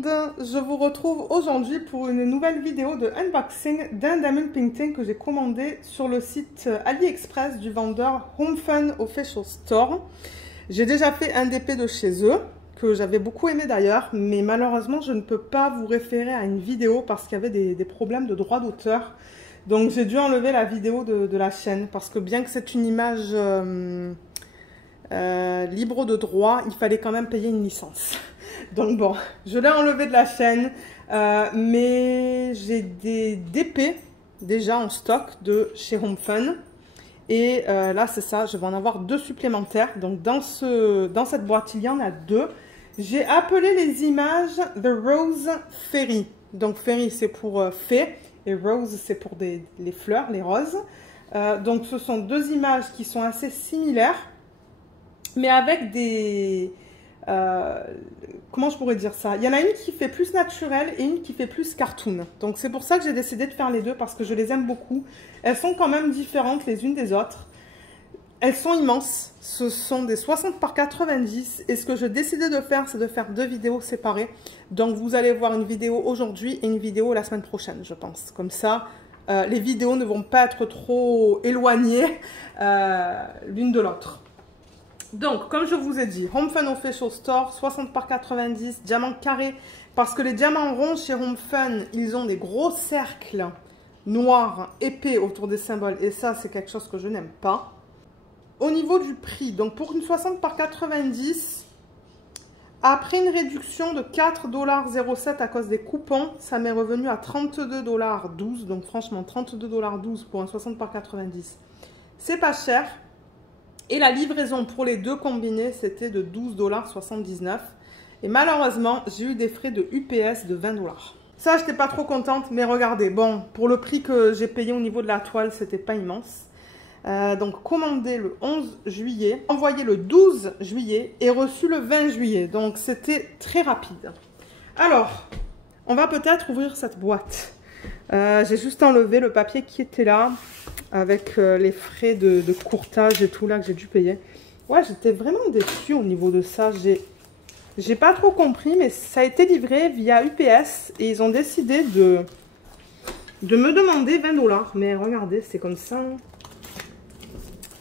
monde, je vous retrouve aujourd'hui pour une nouvelle vidéo de unboxing d'un Diamond Painting que j'ai commandé sur le site AliExpress du vendeur Home Fun Official Store. J'ai déjà fait un DP de chez eux, que j'avais beaucoup aimé d'ailleurs, mais malheureusement je ne peux pas vous référer à une vidéo parce qu'il y avait des problèmes de droit d'auteur. Donc j'ai dû enlever la vidéo de la chaîne parce que bien que c'est une image libre de droit, il fallait quand même payer une licence. Donc bon, je l'ai enlevé de la chaîne, mais j'ai des DP déjà en stock de chez Home Fun. Et là c'est ça, je vais en avoir 2 supplémentaires. Donc dans cette boîte, il y en a 2. J'ai appelé les images The Rose Fairy. Donc Fairy c'est pour fée et Rose c'est pour les fleurs, les roses. Donc ce sont 2 images qui sont assez similaires, mais avec des... comment je pourrais dire ça? Il y en a une qui fait plus naturelle et une qui fait plus cartoon. Donc c'est pour ça que j'ai décidé de faire les 2 parce que je les aime beaucoup. Elles sont quand même différentes les unes des autres. Elles sont immenses. Ce sont des 60 par 90. Et ce que j'ai décidé de faire, c'est de faire 2 vidéos séparées. Donc vous allez voir une vidéo aujourd'hui et une vidéo la semaine prochaine, je pense. Comme ça, les vidéos ne vont pas être trop éloignées l'une de l'autre. Donc, comme je vous ai dit, Home Fun Official Store, 60 par 90, diamants carrés. Parce que les diamants ronds chez Home Fun, ils ont des gros cercles noirs, épais autour des symboles. Et ça, c'est quelque chose que je n'aime pas. Au niveau du prix, donc pour une 60 par 90, après une réduction de 4,07 $ à cause des coupons, ça m'est revenu à 32,12 $. Donc franchement, 32,12 $ pour un 60 par 90, c'est pas cher. Et la livraison pour les 2 combinés, c'était de 12,79 $. Et malheureusement, j'ai eu des frais de UPS de 20 $. Ça, je n'étais pas trop contente, mais regardez, bon, pour le prix que j'ai payé au niveau de la toile, c'était pas immense. Donc, commandé le 11 juillet, envoyé le 12 juillet et reçu le 20 juillet. Donc, c'était très rapide. Alors, on va peut-être ouvrir cette boîte. J'ai juste enlevé le papier qui était là, avec les frais de courtage et tout là que j'ai dû payer. Ouais, j'étais vraiment déçue au niveau de ça. J'ai pas trop compris, mais ça a été livré via UPS et ils ont décidé de me demander 20 $. Mais regardez, c'est comme ça.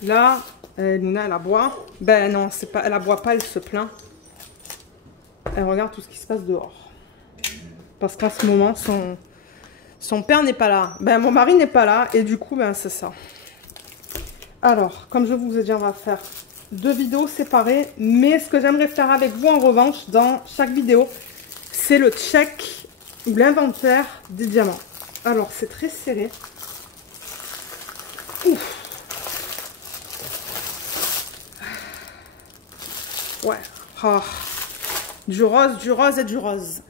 Là, Luna, elle aboie. Ben non, c'est pas, elle aboie pas, elle se plaint. Elle regarde tout ce qui se passe dehors. Parce qu'en ce moment, son père n'est pas là. Ben, mon mari n'est pas là. Et du coup, ben, c'est ça. Alors, comme je vous ai dit, on va faire 2 vidéos séparées. Mais ce que j'aimerais faire avec vous, en revanche, dans chaque vidéo, c'est le check ou l'inventaire des diamants. Alors, c'est très serré. Ouf. Ouais. Oh. Du rose et du rose.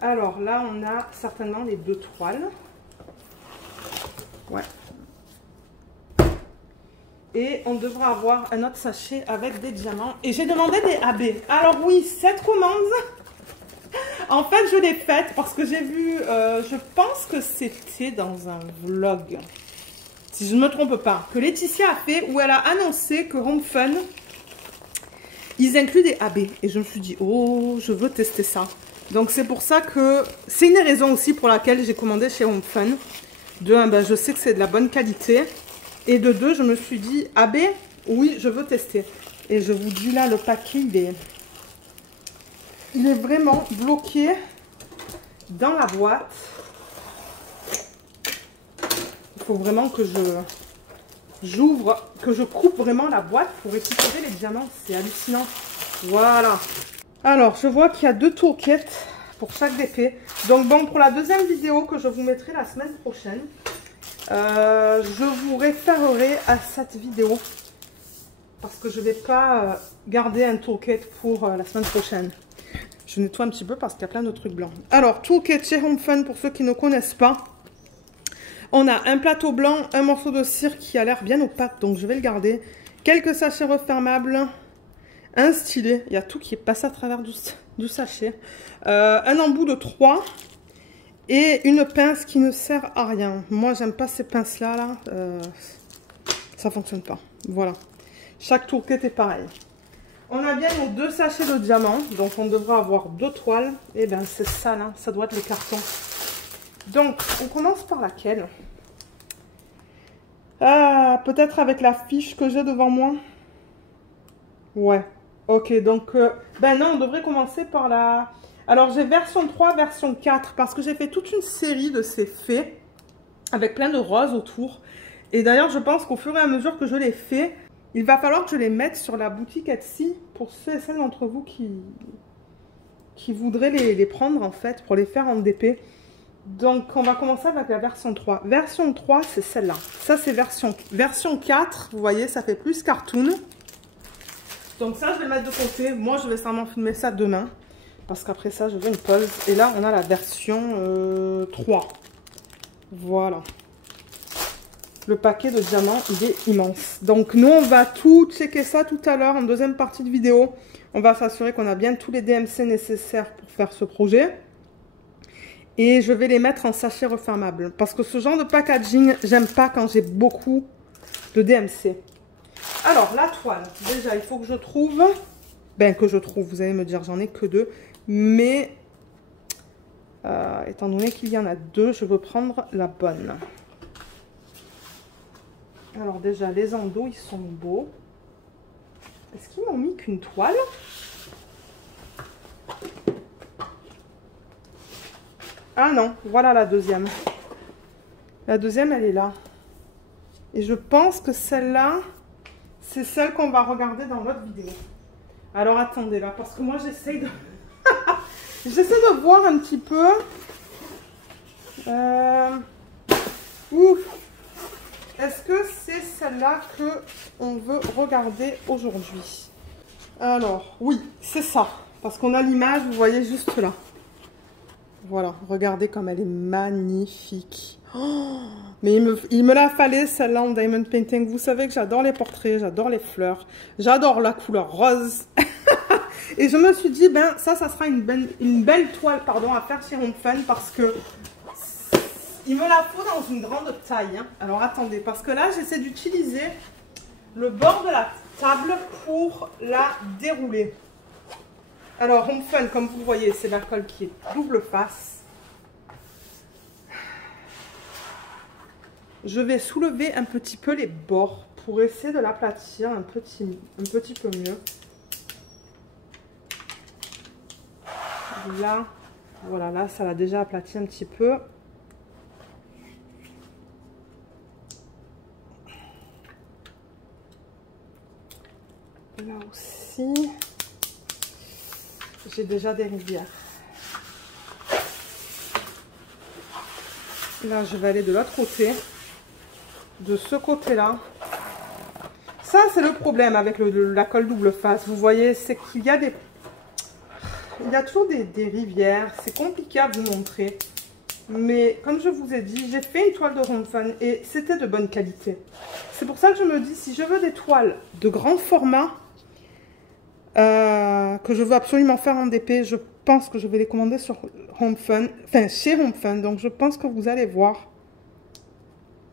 Alors là, on a certainement les 2 toiles. Ouais. Et on devra avoir un autre sachet avec des diamants. Et j'ai demandé des AB. Alors oui, cette commande, en fait, je l'ai faite parce que j'ai vu, je pense que c'était dans un vlog, si je ne me trompe pas, que Laetitia a fait, où elle a annoncé que Home Fun, ils incluent des AB. Et je me suis dit, oh, je veux tester ça. Donc c'est pour ça que c'est une raison aussi pour laquelle j'ai commandé chez Home Fun. De 1, ben, je sais que c'est de la bonne qualité. Et de 2, je me suis dit, AB, oui, je veux tester. Et je vous dis là, le paquet, il est vraiment bloqué dans la boîte. Il faut vraiment que j'ouvre, que je coupe vraiment la boîte pour récupérer les diamants. C'est hallucinant. Voilà. Alors, je vois qu'il y a 2 toolkits pour chaque DP. Donc, bon, pour la deuxième vidéo que je vous mettrai la semaine prochaine, je vous référerai à cette vidéo. Parce que je ne vais pas garder un toolkit pour la semaine prochaine. Je nettoie un petit peu parce qu'il y a plein de trucs blancs. Alors, toolkit chez Home Fun, pour ceux qui ne connaissent pas. On a un plateau blanc, un morceau de cire qui a l'air bien opaque, donc je vais le garder. Quelques sachets refermables. Un stylet, il y a tout qui est passé à travers du sachet. Un embout de 3 et une pince qui ne sert à rien. Moi, j'aime pas ces pinces-là. Ça fonctionne pas. Voilà. Chaque toolkit est pareil. On a bien nos 2 sachets de diamants, donc on devrait avoir 2 toiles. Et bien c'est ça là, ça doit être le carton. Donc on commence par laquelle? Ah, peut-être avec la fiche que j'ai devant moi. Ouais, ok, donc ben non, on devrait commencer par la... Alors j'ai version 3, version 4, parce que j'ai fait toute une série de ces fées, avec plein de roses autour. Et d'ailleurs je pense qu'au fur et à mesure que je les fais, il va falloir que je les mette sur la boutique Etsy pour ceux et celles d'entre vous qui voudraient les prendre en fait pour les faire en DP. Donc on va commencer avec la version 3. Version 3 c'est celle-là. Ça c'est version 4, vous voyez ça fait plus cartoon. Donc ça je vais le mettre de côté. Moi je vais sûrement filmer ça demain. Parce qu'après ça je veux une pause. Et là on a la version 3. Voilà. Le paquet de diamants, il est immense. Donc nous, on va tout checker ça tout à l'heure en deuxième partie de vidéo. On va s'assurer qu'on a bien tous les DMC nécessaires pour faire ce projet. Et je vais les mettre en sachet refermable. Parce que ce genre de packaging, j'aime pas quand j'ai beaucoup de DMC. Alors, la toile. Déjà, il faut que je trouve... Ben, que je trouve, vous allez me dire, j'en ai que 2. Mais, étant donné qu'il y en a 2, je veux prendre la bonne. Alors déjà, les endos, ils sont beaux. Est-ce qu'ils m'ont mis qu'une toile? Ah non, voilà la deuxième. La deuxième, elle est là. Et je pense que celle-là, c'est celle qu'on va regarder dans l'autre vidéo. Alors attendez là, parce que moi j'essaye de... j'essaie de voir un petit peu. Ouf. Est-ce que c'est celle-là qu'on veut regarder aujourd'hui? Alors, oui, c'est ça. Parce qu'on a l'image, vous voyez, juste là. Voilà, regardez comme elle est magnifique. Oh, mais il me la fallait, celle-là, en Diamond Painting. Vous savez que j'adore les portraits, j'adore les fleurs. J'adore la couleur rose. Et je me suis dit, ben, ça sera une belle toile, pardon, à faire chez Home Fun parce que... il me la faut dans une grande taille. Hein. Alors attendez, parce que là, j'essaie d'utiliser le bord de la table pour la dérouler. Alors, Home Fun, comme vous le voyez, c'est la colle qui est double face. Je vais soulever un petit peu les bords pour essayer de l'aplatir un petit peu mieux. Là, voilà, là, ça l'a déjà aplati un petit peu. Là aussi, j'ai déjà des rivières. Là, je vais aller de l'autre côté. De ce côté-là. Ça, c'est le problème avec la colle double face. Vous voyez, c'est qu'il y a des... il y a toujours des rivières. C'est compliqué à vous montrer. Mais comme je vous ai dit, j'ai fait une toile de Home Fun et c'était de bonne qualité. C'est pour ça que je me dis, si je veux des toiles de grand format, que je veux absolument faire en DP, je pense que je vais les commander sur Home Fun, enfin chez Home Fun. Donc je pense que vous allez voir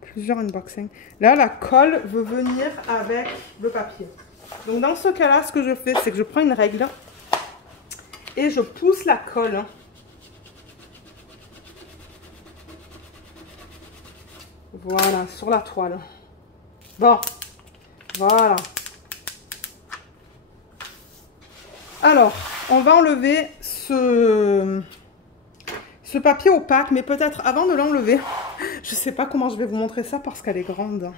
plusieurs unboxings. Là, la colle veut venir avec le papier. Donc dans ce cas-là, ce que je fais, c'est que je prends une règle et je pousse la colle. Voilà, sur la toile. Bon, voilà. Alors, on va enlever ce papier opaque, mais peut-être avant de l'enlever, je ne sais pas comment je vais vous montrer ça parce qu'elle est grande.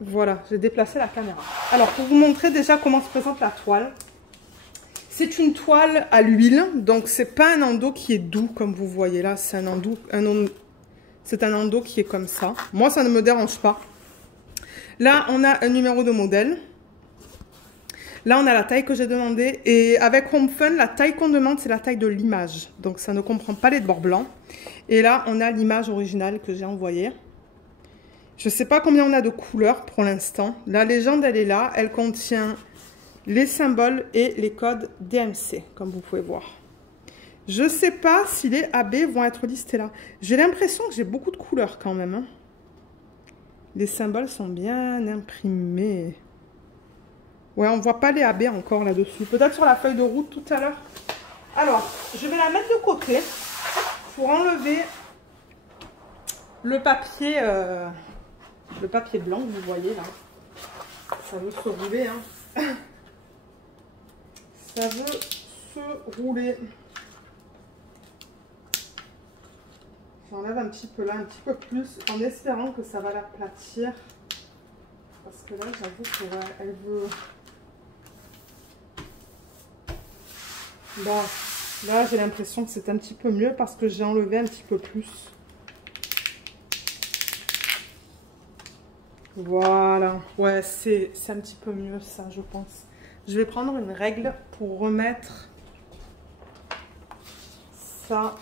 Voilà, j'ai déplacé la caméra. Alors, pour vous montrer déjà comment se présente la toile. C'est une toile à l'huile, donc c'est pas un endos qui est doux comme vous voyez là, c'est un endos qui est comme ça. Moi, ça ne me dérange pas. Là, on a un numéro de modèle. Là, on a la taille que j'ai demandée. Et avec Home Fun, la taille qu'on demande, c'est la taille de l'image. Donc, ça ne comprend pas les bords blancs. Et là, on a l'image originale que j'ai envoyée. Je ne sais pas combien on a de couleurs pour l'instant. La légende, elle est là. Elle contient les symboles et les codes DMC, comme vous pouvez voir. Je sais pas si les AB vont être listés là. J'ai l'impression que j'ai beaucoup de couleurs quand même. Hein. Les symboles sont bien imprimés. Ouais, on voit pas les AB encore là-dessus. Peut-être sur la feuille de route tout à l'heure. Alors, je vais la mettre de côté pour enlever le papier blanc que vous voyez là. Ça veut se rouler. Hein. Ça veut se rouler. J'enlève un petit peu là, un petit peu plus, en espérant que ça va l'aplatir. Parce que là, j'avoue qu'elle veut... Bon, là, j'ai l'impression que c'est un petit peu mieux parce que j'ai enlevé un petit peu plus. Voilà. Ouais, c'est un petit peu mieux ça, je pense. Je vais prendre une règle pour remettre ça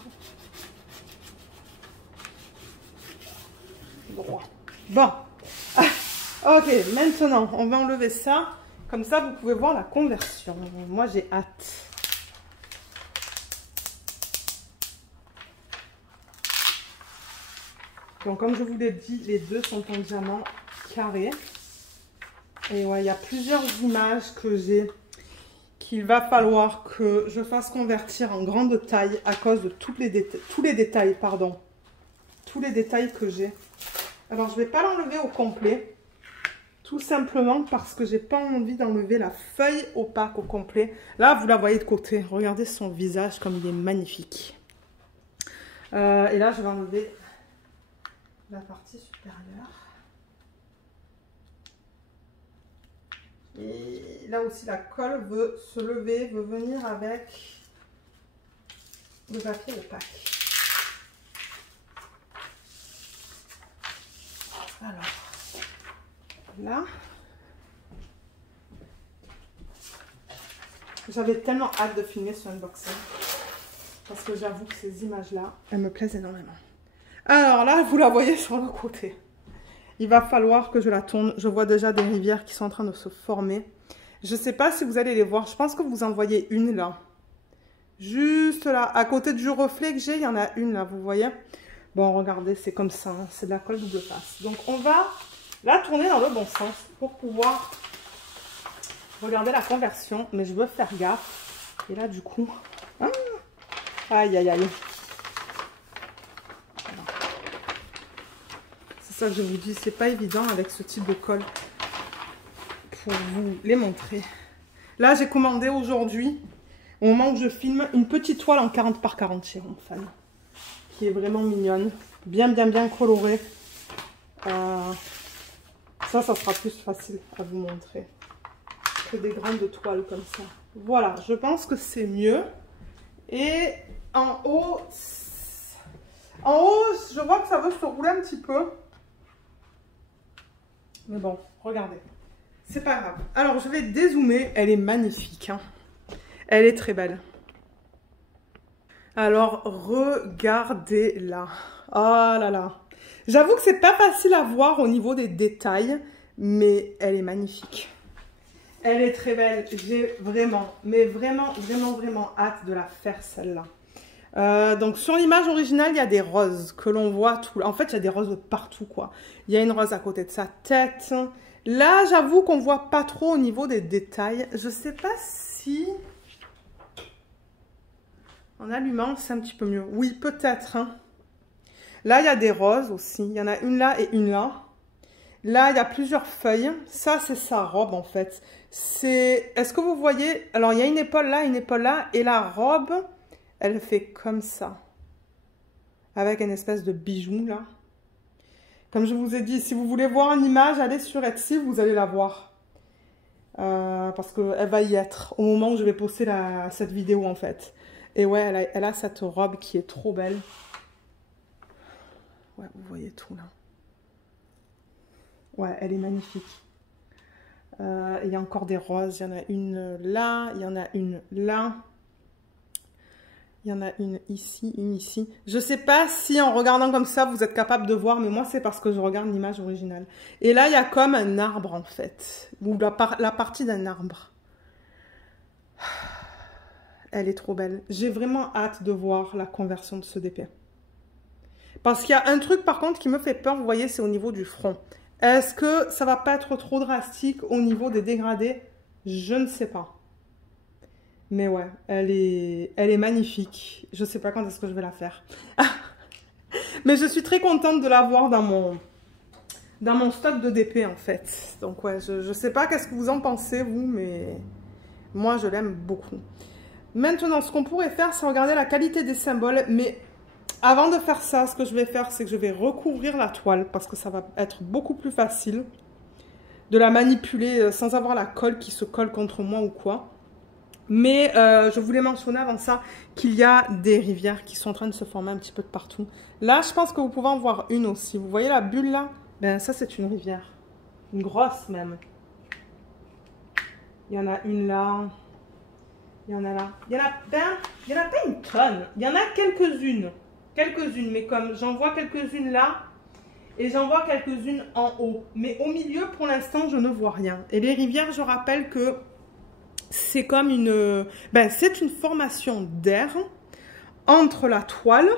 droit. Bon. Ah, ok, maintenant, on va enlever ça. Comme ça, vous pouvez voir la conversion. Moi, j'ai hâte. Donc, comme je vous l'ai dit, les deux sont en diamant carré. Et ouais, il y a plusieurs images que j'ai qu'il va falloir que je fasse convertir en grande taille à cause de tous les détails que j'ai. Alors, je ne vais pas l'enlever au complet. Tout simplement parce que j'ai pas envie d'enlever la feuille opaque au complet. Là, vous la voyez de côté. Regardez son visage comme il est magnifique. Et là, je vais enlever la partie supérieure. Et là aussi, la colle veut se lever, veut venir avec le papier opaque. Alors, là, j'avais tellement hâte de filmer ce unboxing parce que j'avoue que ces images-là, elles me plaisent énormément. Alors là, vous la voyez sur le côté. Il va falloir que je la tourne. Je vois déjà des rivières qui sont en train de se former. Je ne sais pas si vous allez les voir. Je pense que vous en voyez une là. Juste là, à côté du reflet que j'ai, il y en a une là, vous voyez. Bon, regardez, c'est comme ça. Hein. C'est de la colle double face. Donc, on va la tourner dans le bon sens pour pouvoir regarder la conversion. Mais je veux faire gaffe. Et là, du coup... Ah, aïe, aïe, aïe. C'est ça que je vous dis. C'est pas évident avec ce type de colle pour vous les montrer. Là, j'ai commandé aujourd'hui, au moment où je filme, une petite toile en 40 par 40 chez Home Fan. Qui est vraiment mignonne. Bien colorée. Ça sera plus facile à vous montrer que des grandes toiles comme ça. Voilà, je pense que c'est mieux. Et en haut, je vois que ça veut se rouler un petit peu. Mais bon, regardez. C'est pas grave. Alors, je vais dézoomer. Elle est magnifique. Hein. Elle est très belle. Alors, regardez-la. Oh là là. J'avoue que c'est pas facile à voir au niveau des détails, mais elle est magnifique. Elle est très belle. J'ai vraiment, mais vraiment hâte de la faire celle-là. Donc, sur l'image originale, il y a des roses que l'on voit tout. En fait, il y a des roses partout, quoi. Il y a une rose à côté de sa tête. Là, j'avoue qu'on voit pas trop au niveau des détails. Je sais pas si... En allumant, c'est un petit peu mieux. Oui, peut-être. Hein. Là, il y a des roses aussi. Il y en a une là et une là. Là, il y a plusieurs feuilles. Ça, c'est sa robe, en fait. Est-ce que vous voyez? Alors, il y a une épaule là, une épaule là. Et la robe, elle fait comme ça. Avec une espèce de bijou, là. Comme je vous ai dit, si vous voulez voir une image, allez sur Etsy, vous allez la voir. Parce qu'elle va y être au moment où je vais poster cette vidéo, en fait. Et ouais, elle a cette robe qui est trop belle. Ouais, vous voyez tout là. Ouais, elle est magnifique. Il y a encore des roses. Il y en a une là, il y en a une là. Il y en a une ici, une ici. Je sais pas si en regardant comme ça, vous êtes capable de voir, mais moi, c'est parce que je regarde l'image originale. Et là, il y a comme un arbre, en fait. Ou la partie d'un arbre. elle est trop belle. J'ai vraiment hâte de voir la conversion de ce DP. Parce qu'il y a un truc par contre qui me fait peur, vous voyez, c'est au niveau du front. Est-ce que ça va pas être trop drastique au niveau des dégradés? Je ne sais pas. Mais ouais, elle est magnifique. Je ne sais pas quand est-ce que je vais la faire. Mais je suis très contente de l'avoir dans mon stock de DP en fait. Donc ouais, je ne sais pas qu'est-ce que vous en pensez vous, mais moi je l'aime beaucoup. Maintenant, ce qu'on pourrait faire, c'est regarder la qualité des symboles. Mais avant de faire ça, ce que je vais faire, c'est que je vais recouvrir la toile parce que ça va être beaucoup plus facile de la manipuler sans avoir la colle qui se colle contre moi ou quoi. Mais je voulais mentionner avant ça qu'il y a des rivières qui sont en train de se former un petit peu de partout. Là, je pense que vous pouvez en voir une aussi. Vous voyez la bulle là? Ben ça, c'est une rivière. Une grosse même. Il y en a une là. Il y en a là. Il y en a pas une tonne. Il y en a quelques-unes. Quelques-unes. Mais comme j'en vois quelques-unes là. Et j'en vois quelques-unes en haut. Mais au milieu, pour l'instant, je ne vois rien. Et les rivières, je rappelle que c'est comme une... c'est une formation d'air entre la toile,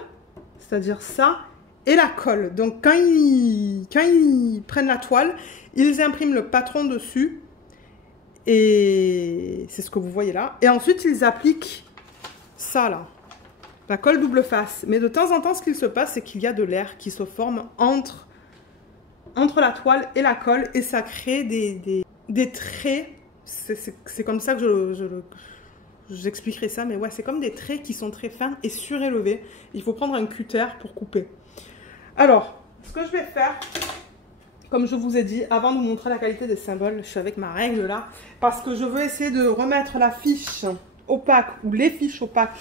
c'est-à-dire ça, et la colle. Donc, quand ils prennent la toile, ils impriment le patron dessus. Et c'est ce que vous voyez là. Et ensuite, ils appliquent ça, là. La colle double face. Mais de temps en temps, ce qu'il se passe, c'est qu'il y a de l'air qui se forme entre la toile et la colle. Et ça crée des traits. C'est comme ça que j'expliquerai ça, mais ouais, c'est comme des traits qui sont très fins et surélevés. Il faut prendre un cutter pour couper. Alors, ce que je vais faire, comme je vous ai dit, avant de vous montrer la qualité des symboles, je suis avec ma règle là, parce que je veux essayer de remettre la fiche opaque ou les fiches opaques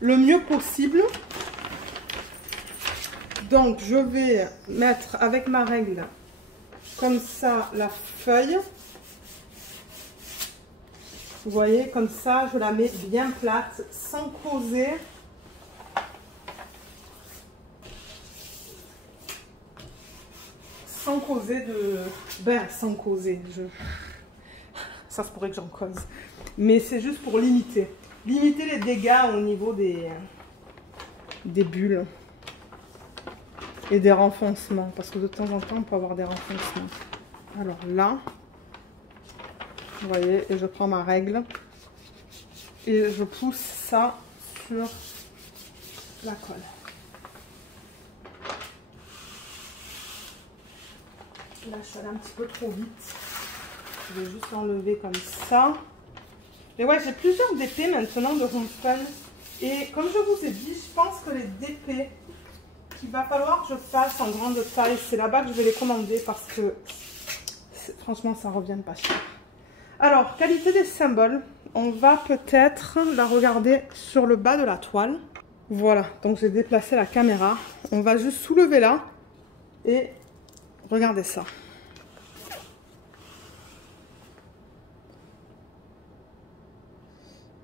le mieux possible. Donc, je vais mettre avec ma règle comme ça la feuille. Vous voyez, comme ça, je la mets bien plate, sans causer. Sans causer de... sans causer. Ça se pourrait que j'en cause. Mais c'est juste pour limiter. Limiter les dégâts au niveau des bulles. Et des renfoncements. Parce que de temps en temps, on peut avoir des renfoncements. Alors là... Vous voyez, et je prends ma règle et je pousse ça sur la colle. Là, je suis allée un petit peu trop vite. Je vais juste l'enlever comme ça. Et ouais, j'ai plusieurs DP maintenant de Home Fun. Et comme je vous ai dit, je pense que les DP qu'il va falloir que je fasse en grande taille, c'est là-bas que je vais les commander parce que franchement, ça revient pas cher. Alors, qualité des symboles, on va peut-être la regarder sur le bas de la toile. Voilà, donc j'ai déplacé la caméra. On va juste soulever là et regardez ça.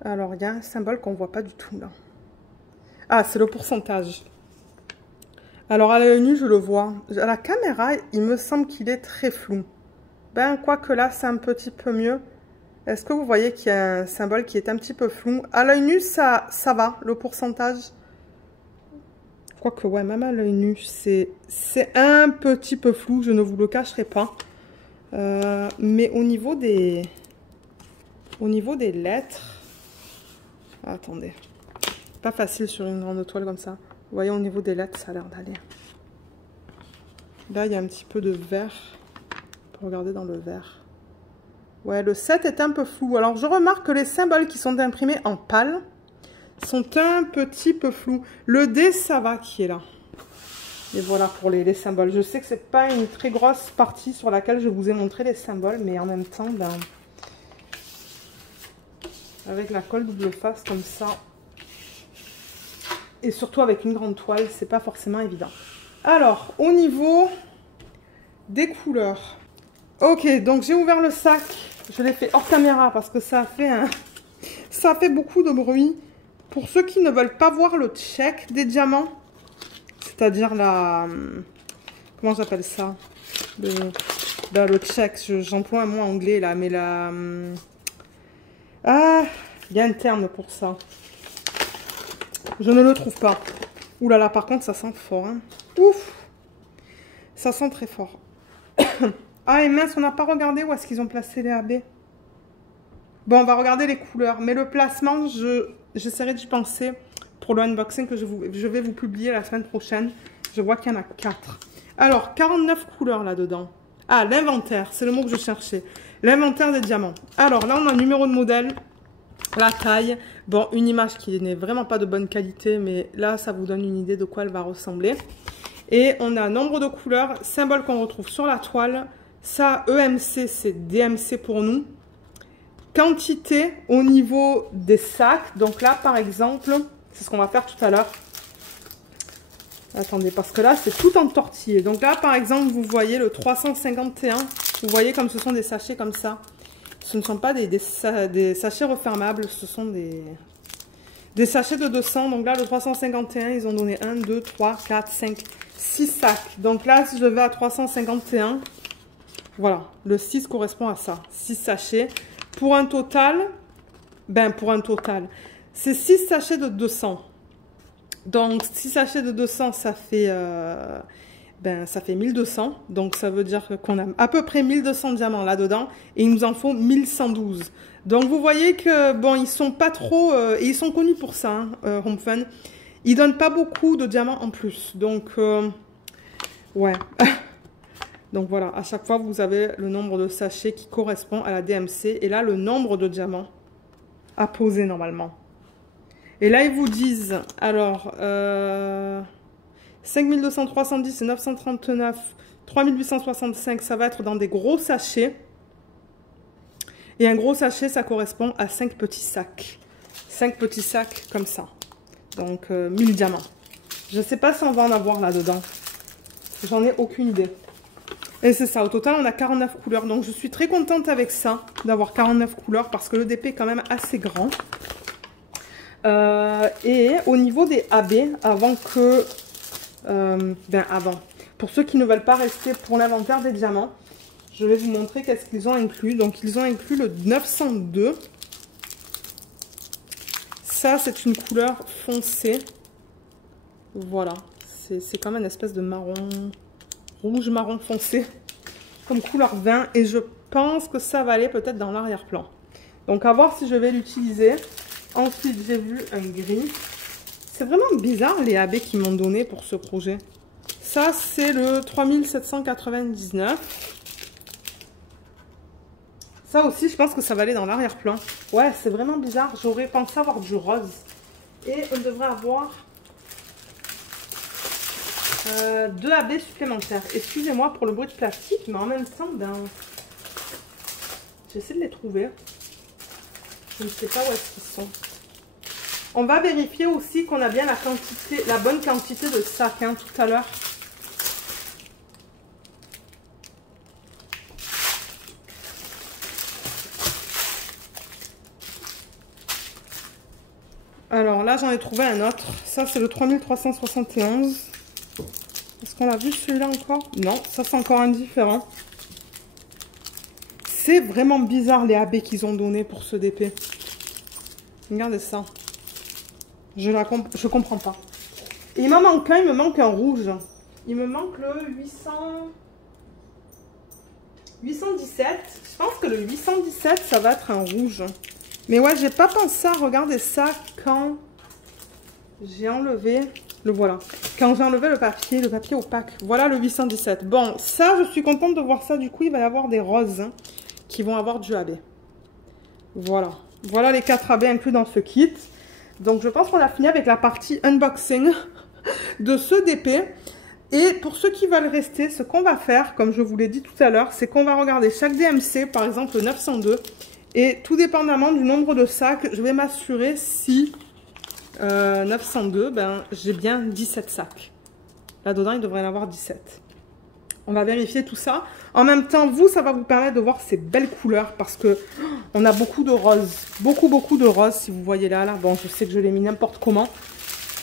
Alors, il y a un symbole qu'on ne voit pas du tout là. Ah, c'est le pourcentage. Alors, à l'œil nu, je le vois. À la caméra, il me semble qu'il est très flou. Quoique là, c'est un petit peu mieux. Est-ce que vous voyez qu'il y a un symbole qui est un petit peu flou? À l'œil nu, ça va, le pourcentage. Quoique, ouais, même à l'œil nu, c'est un petit peu flou, je ne vous le cacherai pas. Mais au niveau des lettres... Attendez. Pas facile sur une grande toile comme ça. Vous voyez, au niveau des lettres, ça a l'air d'aller. Là, il y a un petit peu de vert. Regardez dans le vert. Ouais, le 7 est un peu flou. Alors, je remarque que les symboles qui sont imprimés en pâle sont un petit peu flous. Le D, ça va, qui est là. Et voilà pour les symboles. Je sais que c'est pas une très grosse partie sur laquelle je vous ai montré les symboles, mais en même temps, avec la colle double face comme ça, et surtout avec une grande toile, c'est pas forcément évident. Alors, au niveau des couleurs... Ok, donc j'ai ouvert le sac, je l'ai fait hors caméra parce que ça fait beaucoup de bruit. Pour ceux qui ne veulent pas voir le check des diamants, c'est-à-dire la... Comment j'appelle ça? Le check, j'emploie un mot anglais là, mais la... Ah, il y a un terme pour ça. Je ne le trouve pas. Ouh là là, par contre, ça sent fort. Hein. Ouf. Ça sent très fort. Ah, et mince, on n'a pas regardé où est-ce qu'ils ont placé les AB. Bon, on va regarder les couleurs. Mais le placement, j'essaierai d'y penser pour le unboxing que je vais vous publier la semaine prochaine. Je vois qu'il y en a 4. Alors, 49 couleurs là-dedans. Ah, l'inventaire, c'est le mot que je cherchais. L'inventaire des diamants. Alors, là, on a un numéro de modèle, la taille. Bon, une image qui n'est vraiment pas de bonne qualité, mais là, ça vous donne une idée de quoi elle va ressembler. Et on a nombre de couleurs, symbole qu'on retrouve sur la toile. Ça, EMC, c'est DMC pour nous. Quantité au niveau des sacs. Donc là, par exemple, c'est ce qu'on va faire tout à l'heure. Attendez, parce que là, c'est tout entortillé. Donc là, par exemple, vous voyez le 351. Vous voyez comme ce sont des sachets comme ça. Ce ne sont pas des sachets refermables, ce sont des sachets de 200. Donc là, le 351, ils ont donné 1, 2, 3, 4, 5, 6 sacs. Donc là, si je vais à 351, voilà, le 6 correspond à ça. 6 sachets. Pour un total, c'est 6 sachets de 200. Donc, 6 sachets de 200, ça fait 1200. Donc, ça veut dire qu'on a à peu près 1200 diamants là-dedans. Et il nous en faut 1112. Donc, vous voyez que, bon, ils sont pas trop... et ils sont connus pour ça, hein, Home Fun. Ils donnent pas beaucoup de diamants en plus. Donc, ouais. Donc, voilà. À chaque fois, vous avez le nombre de sachets qui correspond à la DMC. Et là, le nombre de diamants à poser normalement. Et là, ils vous disent, alors, 5210 et 939, 3865, ça va être dans des gros sachets. Et un gros sachet, ça correspond à 5 petits sacs. 5 petits sacs comme ça. Donc, 1000 diamants. Je ne sais pas si on va en avoir là-dedans. J'en ai aucune idée. Et c'est ça, au total, on a 49 couleurs. Donc, je suis très contente avec ça, d'avoir 49 couleurs, parce que le DP est quand même assez grand. Et au niveau des AB, avant que... pour ceux qui ne veulent pas rester pour l'inventaire des diamants, je vais vous montrer qu'est-ce qu'ils ont inclus. Donc, ils ont inclus le 902. Ça, c'est une couleur foncée. Voilà. C'est comme une espèce de marron... rouge-marron foncé. Comme couleur vin. Et je pense que ça va aller peut-être dans l'arrière-plan. Donc, à voir si je vais l'utiliser. Ensuite, j'ai vu un gris. C'est vraiment bizarre les AB qu'ils m'ont donné pour ce projet. Ça, c'est le 3799. Ça aussi, je pense que ça va aller dans l'arrière-plan. Ouais, c'est vraiment bizarre. J'aurais pensé avoir du rose. Et on devrait avoir 2 AB supplémentaires. Excusez-moi pour le bruit de plastique, mais en même temps, ben, j'essaie de les trouver. Je ne sais pas où est-ce qu'ils sont. On va vérifier aussi qu'on a bien la bonne quantité de sacs hein, tout à l'heure. Alors là, j'en ai trouvé un autre. Ça, c'est le 3371. Est-ce qu'on a vu celui-là encore? Non, ça, c'est encore un différent. C'est vraiment bizarre les AB qu'ils ont donné pour ce DP. Regardez ça. Je comprends pas. Et il m'en manque un, il me manque un rouge. Il me manque le 817. Je pense que le 817, ça va être un rouge. Mais ouais, j'ai pas pensé à regarder ça quand j'ai enlevé... Le voilà. Quand j'ai enlevé le papier opaque. Voilà le 817. Bon, ça, je suis contente de voir ça. Du coup, il va y avoir des roses hein, qui vont avoir du AB. Voilà. Voilà les 4 AB inclus dans ce kit. Donc, je pense qu'on a fini avec la partie unboxing de ce DP. Et pour ceux qui veulent rester, ce qu'on va faire, comme je vous l'ai dit tout à l'heure, c'est qu'on va regarder chaque DMC, par exemple le 902. Et tout dépendamment du nombre de sacs, je vais m'assurer si 902, ben, j'ai bien 17 sacs. Là-dedans, il devrait y en avoir 17. On va vérifier tout ça. En même temps, vous, ça va vous permettre de voir ces belles couleurs parce que on a beaucoup de roses. Beaucoup de roses, si vous voyez là. Bon, je sais que je l'ai mis n'importe comment.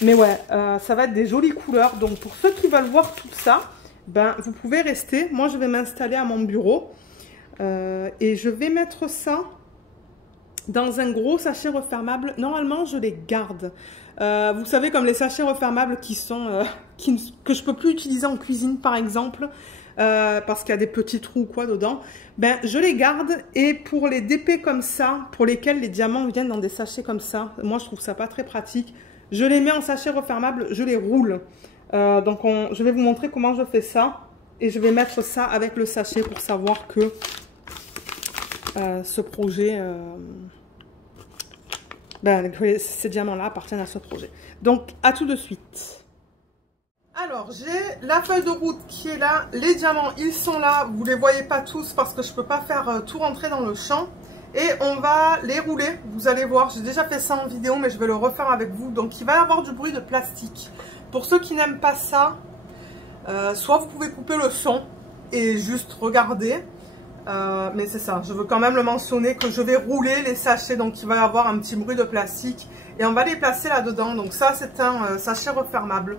Mais ouais, ça va être des jolies couleurs. Donc, pour ceux qui veulent voir tout ça, ben, vous pouvez rester. Moi, je vais m'installer à mon bureau. Et je vais mettre ça dans un gros sachet refermable. Normalement, je les garde Vous savez, comme les sachets refermables qui sont que je peux plus utiliser en cuisine par exemple, parce qu'il y a des petits trous ou quoi dedans, ben je les garde. Et pour les DP comme ça, pour lesquels les diamants viennent dans des sachets comme ça, moi je trouve ça pas très pratique, je les mets en sachet refermable, je les roule. Donc je vais vous montrer comment je fais ça, et je vais mettre ça avec le sachet pour savoir que ce projet, que ces diamants là appartiennent à ce projet. Donc à tout de suite. Alors, j'ai la feuille de route qui est là, les diamants ils sont là, vous les voyez pas tous parce que je peux pas faire tout rentrer dans le champ, et on va les rouler. Vous allez voir, j'ai déjà fait ça en vidéo mais je vais le refaire avec vous. Donc il va y avoir du bruit de plastique. Pour ceux qui n'aiment pas ça, soit vous pouvez couper le son et juste regarder, mais c'est ça, je veux quand même le mentionner que je vais rouler les sachets, donc il va y avoir un petit bruit de plastique et on va les placer là dedans. Donc ça c'est un sachet refermable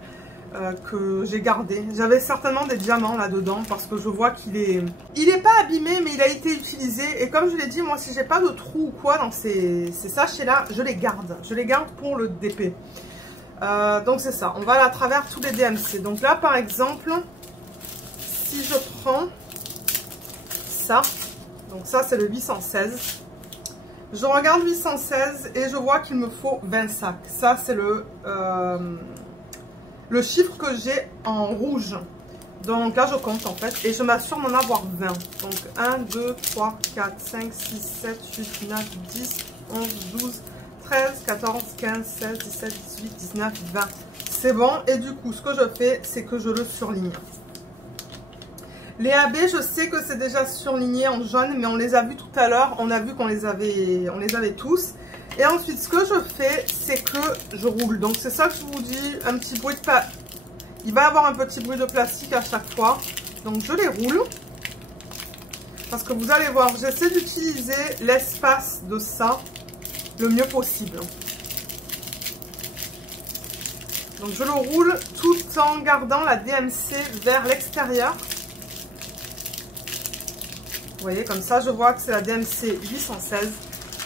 que j'ai gardé. J'avais certainement des diamants là dedans parce que je vois qu'il est pas abîmé mais il a été utilisé, et comme je l'ai dit, moi si j'ai pas de trou ou quoi dans ces sachets là, je les garde pour le DP. Donc c'est ça, on va à travers tous les DMC. Donc là par exemple, si je prends ça, donc ça c'est le 816, je regarde 816 et je vois qu'il me faut 20 sacs. Ça c'est le chiffre que j'ai en rouge. Donc là je compte en fait et je m'assure d'en avoir 20. Donc 1, 2, 3, 4, 5, 6, 7, 8, 9, 10, 11, 12, 13, 14, 15, 16, 17, 18, 19, 20. C'est bon. Et du coup ce que je fais, c'est que je le surligne. Les AB, je sais que c'est déjà surligné en jaune, mais on les a vus tout à l'heure. On a vu qu'on les avait tous. Et ensuite, ce que je fais, c'est que je roule. Donc, c'est ça que je vous dis, un petit bruit de plastique. Il va y avoir un petit bruit de plastique à chaque fois. Donc, je les roule. Parce que vous allez voir, j'essaie d'utiliser l'espace de ça le mieux possible. Donc, je le roule tout en gardant la DMC vers l'extérieur. Vous voyez, comme ça, je vois que c'est la DMC 816.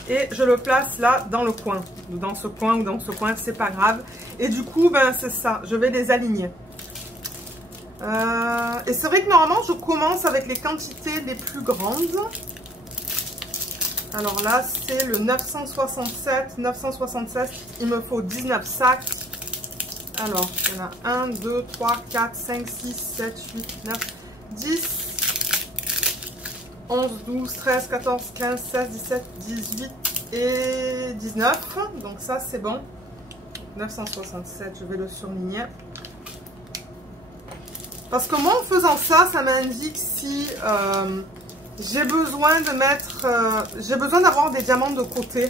Et je le place là dans le coin. Dans ce coin ou dans ce coin, c'est pas grave. Et du coup, ben c'est ça. Je vais les aligner. Et c'est vrai que normalement, je commence avec les quantités les plus grandes. Alors là, c'est le 967. 967, il me faut 19 sacs. Alors, il y en a 1, 2, 3, 4, 5, 6, 7, 8, 9, 10. 11, 12, 13, 14, 15, 16, 17, 18 et 19. Donc ça c'est bon. 967, je vais le surligner. Parce que moi en faisant ça, ça m'indique si j'ai besoin de mettre... j'ai besoin d'avoir des diamants de côté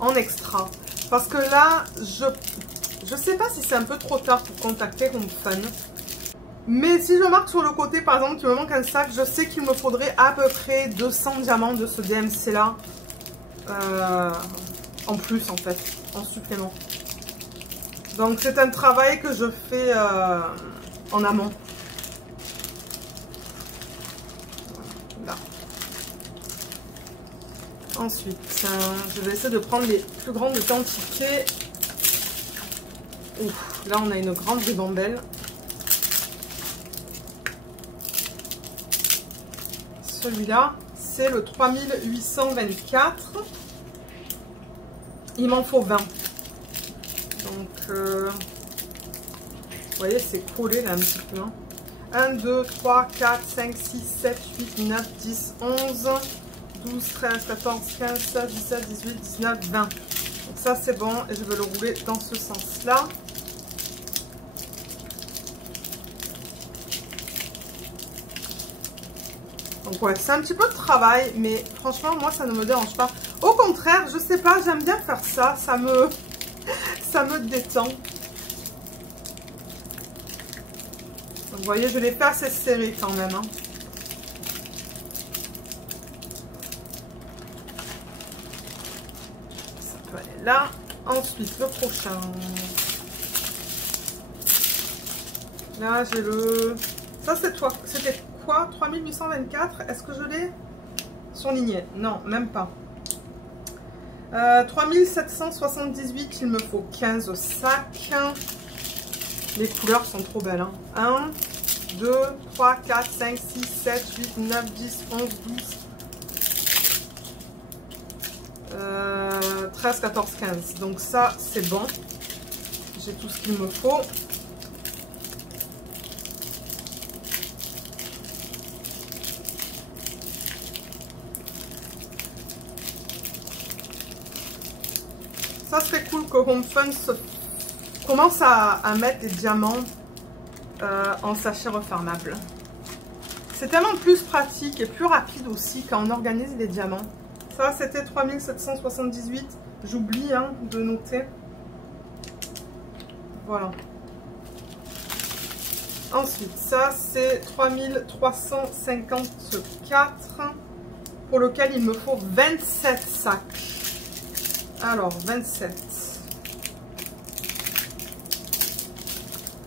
en extra. Parce que là, je sais pas si c'est un peu trop tard pour contacter Home Fun. Mais si je marque sur le côté, par exemple, qu'il me manque un sac, je sais qu'il me faudrait à peu près 200 diamants de ce DMC là. En plus, en fait, en supplément. Donc, c'est un travail que je fais en amont. Là. Ensuite, je vais essayer de prendre les plus grandes quantités. Ouf, là, on a une grande ribambelle. Celui-là, c'est le 3824. Il m'en faut 20. Donc, vous voyez, c'est collé là un petit peu. 1, 2, 3, 4, 5, 6, 7, 8, 9, 10, 11, 12, 13, 14, 15, 16, 17, 18, 19, 20. Donc ça, c'est bon. Et je vais le rouler dans ce sens-là. Donc ouais, c'est un petit peu de travail, mais franchement, moi, ça ne me dérange pas. Au contraire, je sais pas, j'aime bien faire ça. Ça me détend. Donc vous voyez, je l'ai fait assez serré quand même. Hein. Ça peut aller là. Ensuite, le prochain. Là, j'ai le... Ça, c'est toi. C'était... 3824, est-ce que je l'ai surligné? Non, même pas. 3778, il me faut 15 sacs. Les couleurs sont trop belles. Hein. 1, 2, 3, 4, 5, 6, 7, 8, 9, 10, 11, 12, 13, 14, 15. Donc ça, c'est bon. J'ai tout ce qu'il me faut. Ça serait cool que Home Fun commence à mettre des diamants en sachet refermable. C'est tellement plus pratique et plus rapide aussi quand on organise les diamants. Ça, c'était 3778. J'oublie de noter. Voilà. Ensuite, ça, c'est 3354 pour lequel il me faut 27 sacs. Alors, 27.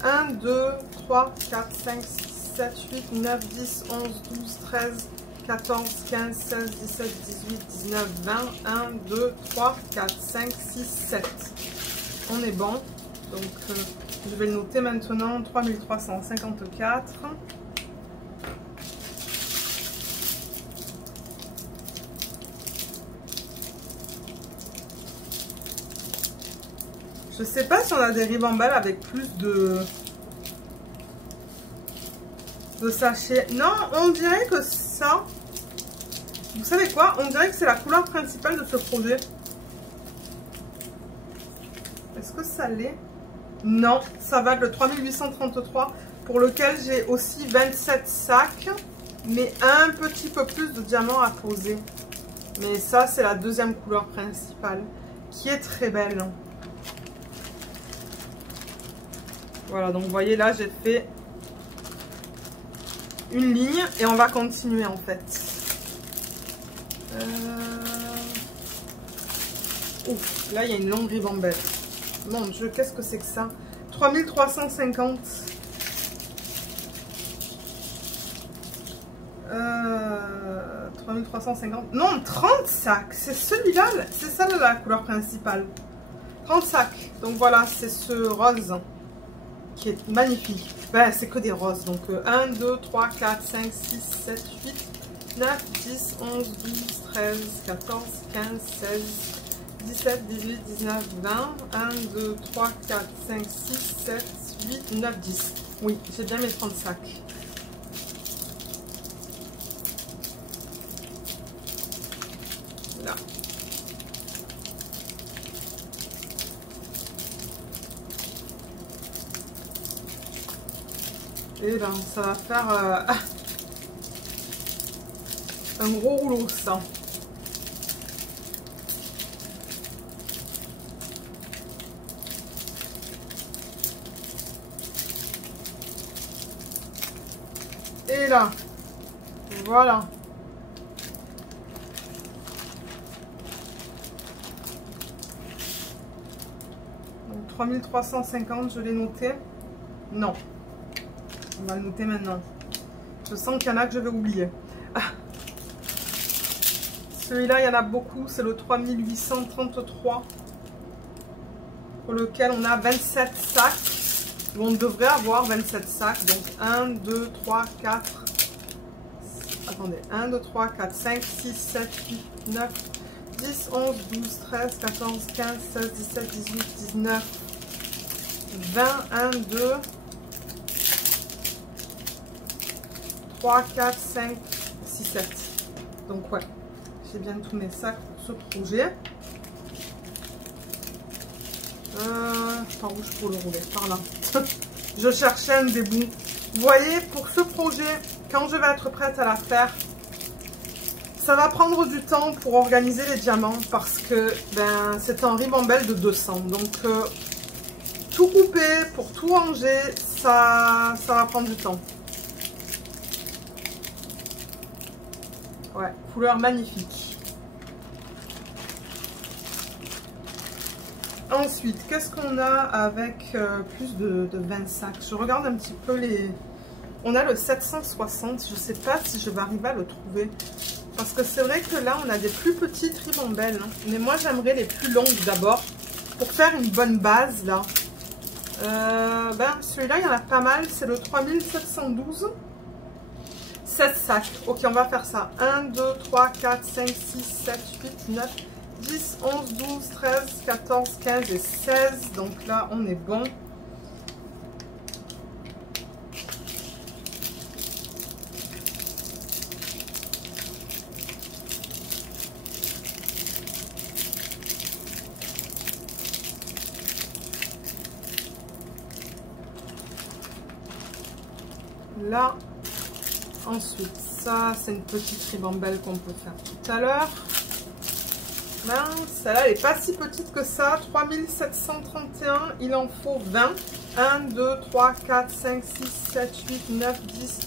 1, 2, 3, 4, 5, 6, 7, 8, 9, 10, 11, 12, 13, 14, 15, 16, 17, 18, 19, 20. 1, 2, 3, 4, 5, 6, 7. On est bon. Donc, je vais le noter maintenant. 3354. Je sais pas si on a des ribambelles avec plus de sachets. Non, on dirait que ça... Vous savez quoi? On dirait que c'est la couleur principale de ce projet. Est-ce que ça l'est? Non, ça va être le 3833 pour lequel j'ai aussi 27 sacs, mais un petit peu plus de diamants à poser. Mais ça, c'est la deuxième couleur principale, qui est très belle. Voilà, donc vous voyez là, j'ai fait une ligne et on va continuer en fait. Ouf, là il y a une longue ribambelle. Mon Dieu, qu'est-ce que c'est que ça? 3350. 3350. Non, 30 sacs. C'est celui-là, c'est ça la couleur principale. 30 sacs. Donc voilà, c'est ce rose qui est magnifique. Ben, c'est que des roses. Donc 1, 2, 3, 4, 5, 6, 7, 8, 9, 10, 11, 12, 13, 14, 15, 16, 17, 18, 19, 20. 1, 2, 3, 4, 5, 6, 7, 8, 9, 10. Oui, j'ai bien mes 30 sacs. Là. Et ben, ça va faire un gros rouleau, ça. Et là, voilà. Donc 3350, je l'ai noté. Non. On va le noter maintenant. Je sens qu'il y en a que je vais oublier. Ah. Celui-là, il y en a beaucoup. C'est le 3833. Pour lequel on a 27 sacs. On devrait avoir 27 sacs. Donc 1, 2, 3, 4. Attendez. 1, 2, 3, 4, 5, 6, 7, 8, 9, 10, 11, 12, 13, 14, 15, 16, 17, 18, 19, 20, 1, 2... 3, 4, 5, 6, 7. Donc ouais, j'ai bien tous mes sacs pour ce projet. Par où je peux le rouler? Par là. Je cherchais un des bouts. Vous voyez, pour ce projet, quand je vais être prête à la faire, ça va prendre du temps pour organiser les diamants parce que ben, c'est un ribambelle de 200. Donc tout couper pour tout ranger, ça va prendre du temps. Ouais, couleur magnifique. Ensuite, qu'est-ce qu'on a avec plus de 20 sacs? Je regarde un petit peu les... On a le 760, je ne sais pas si je vais arriver à le trouver. Parce que c'est vrai que là, on a des plus petites ribambelles. Hein. Mais moi, j'aimerais les plus longues d'abord. Pour faire une bonne base, là. Celui-là, il y en a pas mal. C'est le 3712. 16 sacs. Ok, on va faire ça. 1, 2, 3, 4, 5, 6, 7, 8, 9, 10, 11, 12, 13, 14, 15 et 16. Donc là, on est bon. Là, ensuite, ça, c'est une petite ribambelle qu'on peut faire tout à l'heure. Celle-là, elle n'est pas si petite que ça. 3731, il en faut 20. 1, 2, 3, 4, 5, 6, 7, 8, 9, 10,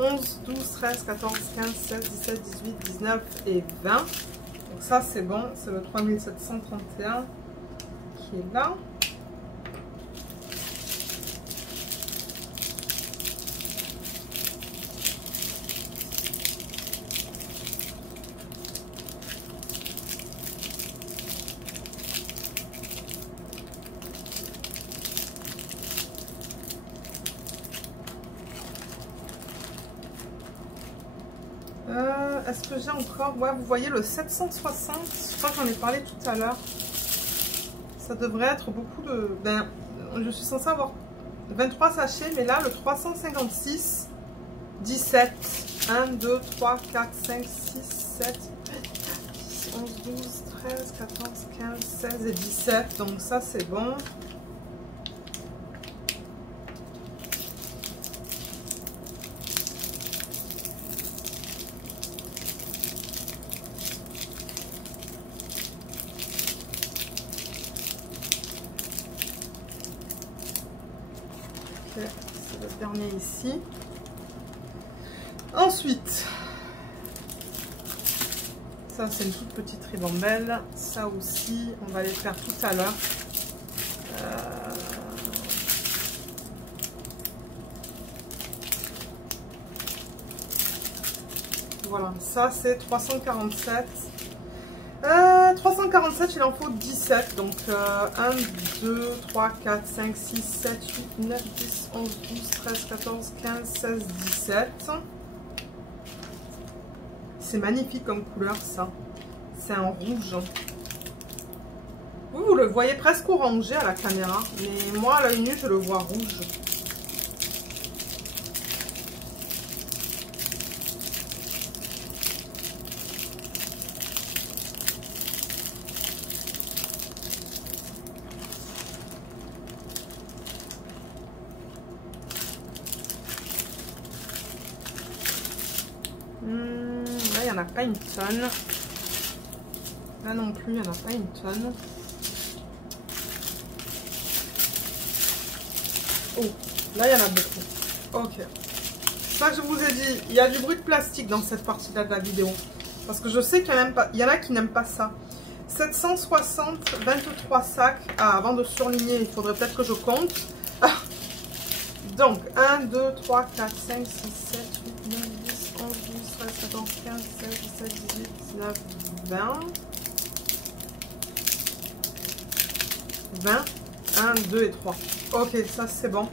11, 12, 13, 14, 15, 16, 17, 18, 19 et 20. Donc ça, c'est bon. C'est le 3731 qui est là. Est-ce que j'ai encore... Ouais, vous voyez le 760, je crois que j'en ai parlé tout à l'heure. Ça devrait être beaucoup de... je suis censée avoir 23 sachets, mais là, le 356, 17. 1, 2, 3, 4, 5, 6, 7, 10, 11, 12, 13, 14, 15, 16 et 17. Donc ça, c'est bon. C'est le dernier ici. Ensuite, ça c'est une toute petite ribambelle. Ça aussi, on va les faire tout à l'heure. Voilà, ça c'est 347. 347, il en faut 17. Donc 1, 2, 3, 4, 5, 6, 7, 8, 9, 10, 11, 12, 13, 14, 15, 16, 17. C'est magnifique comme couleur ça. C'est un rouge. Vous le voyez presque orangé à la caméra. Mais moi à l'œil nu, je le vois rouge. Là, il n'y en a pas une tonne. Là non plus, il n'y en a pas une tonne. Oh, là, il y en a beaucoup. Ok. Ça, je vous ai dit, il y a du bruit de plastique dans cette partie-là de la vidéo. Parce que je sais qu'il y en a qui n'aiment pas ça. 760, 23 sacs. Ah, avant de surligner, il faudrait peut-être que je compte. Donc, 1, 2, 3, 4, 5, 6, 7, 8, 9, 10, 11, 12, 13, 14, 15, 16, 17, 18, 19, 20. 20, 1, 2 et 3. Ok, ça c'est bon.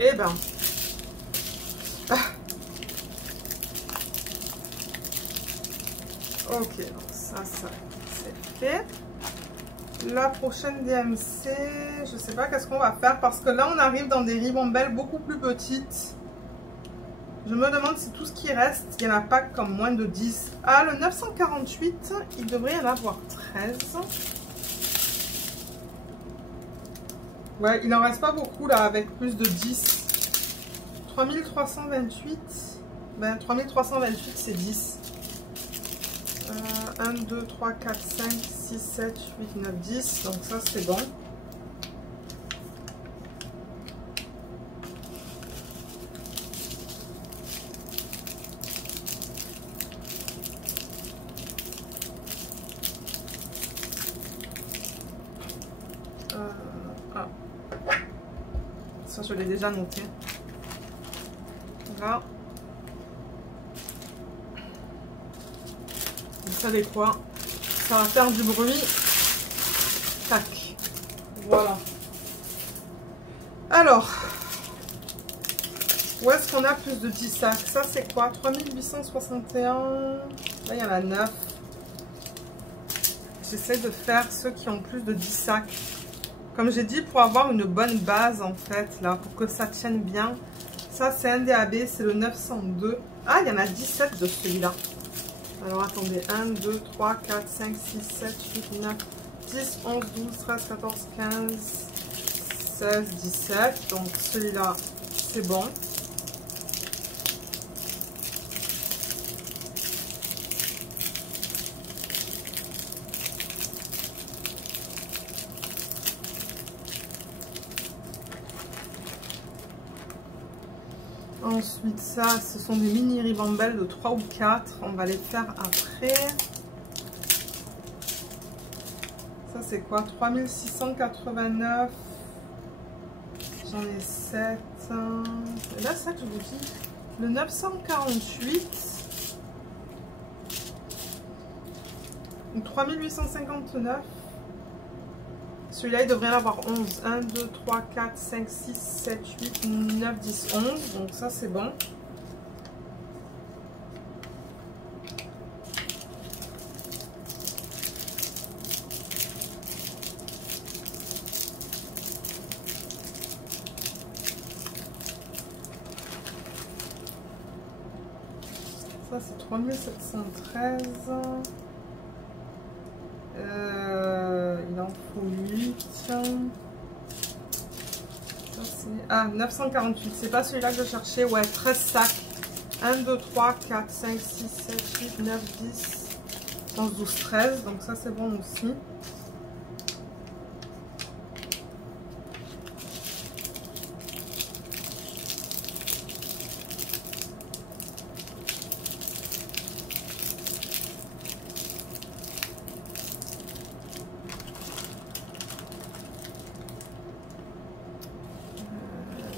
Eh ben, ok, donc ça c'est fait. La prochaine DMC, je sais pas qu'est-ce qu'on va faire parce que là on arrive dans des ribambelles beaucoup plus petites. Je me demande si tout ce qui reste, il n'y en a pas comme moins de 10. Ah, le 948, il devrait y en avoir 13. Ouais, il en reste pas beaucoup là avec plus de 10. 3328. Ben 3328 c'est 10. 1, 2, 3, 4, 5, 6, 7, 8, 9, 10. Donc ça c'est bon. Ah. Ça, je l'ai déjà noté. Là. Vous savez quoi? Ça va faire du bruit. Tac. Voilà. Alors, où est-ce qu'on a plus de 10 sacs? Ça, c'est quoi? 3861. Là, il y en a 9. J'essaie de faire ceux qui ont plus de 10 sacs. Comme j'ai dit, pour avoir une bonne base, en fait, là, pour que ça tienne bien. Ça, c'est un DAB, c'est le 902. Ah, il y en a 17 de celui-là. Alors, attendez. 1, 2, 3, 4, 5, 6, 7, 8, 9, 10, 11, 12, 13, 14, 15, 16, 17. Donc, celui-là, c'est bon. Ensuite, ça, ce sont des mini ribambelles de 3 ou 4. On va les faire après. Ça, c'est quoi? 3689. J'en ai 7. Et là, ça que je vous dis. Le 948. 3859. Celui-là, il devrait en avoir 11. 1, 2, 3, 4, 5, 6, 7, 8, 9, 10, 11. Donc ça, c'est bon. Ça, c'est 3713. Il en faut 8. Ça, ah, 948. C'est pas celui-là que je cherchais. Ouais, 13 sacs. 1, 2, 3, 4, 5, 6, 7, 8, 9, 10, 11, 12, 13. Donc ça, c'est bon aussi.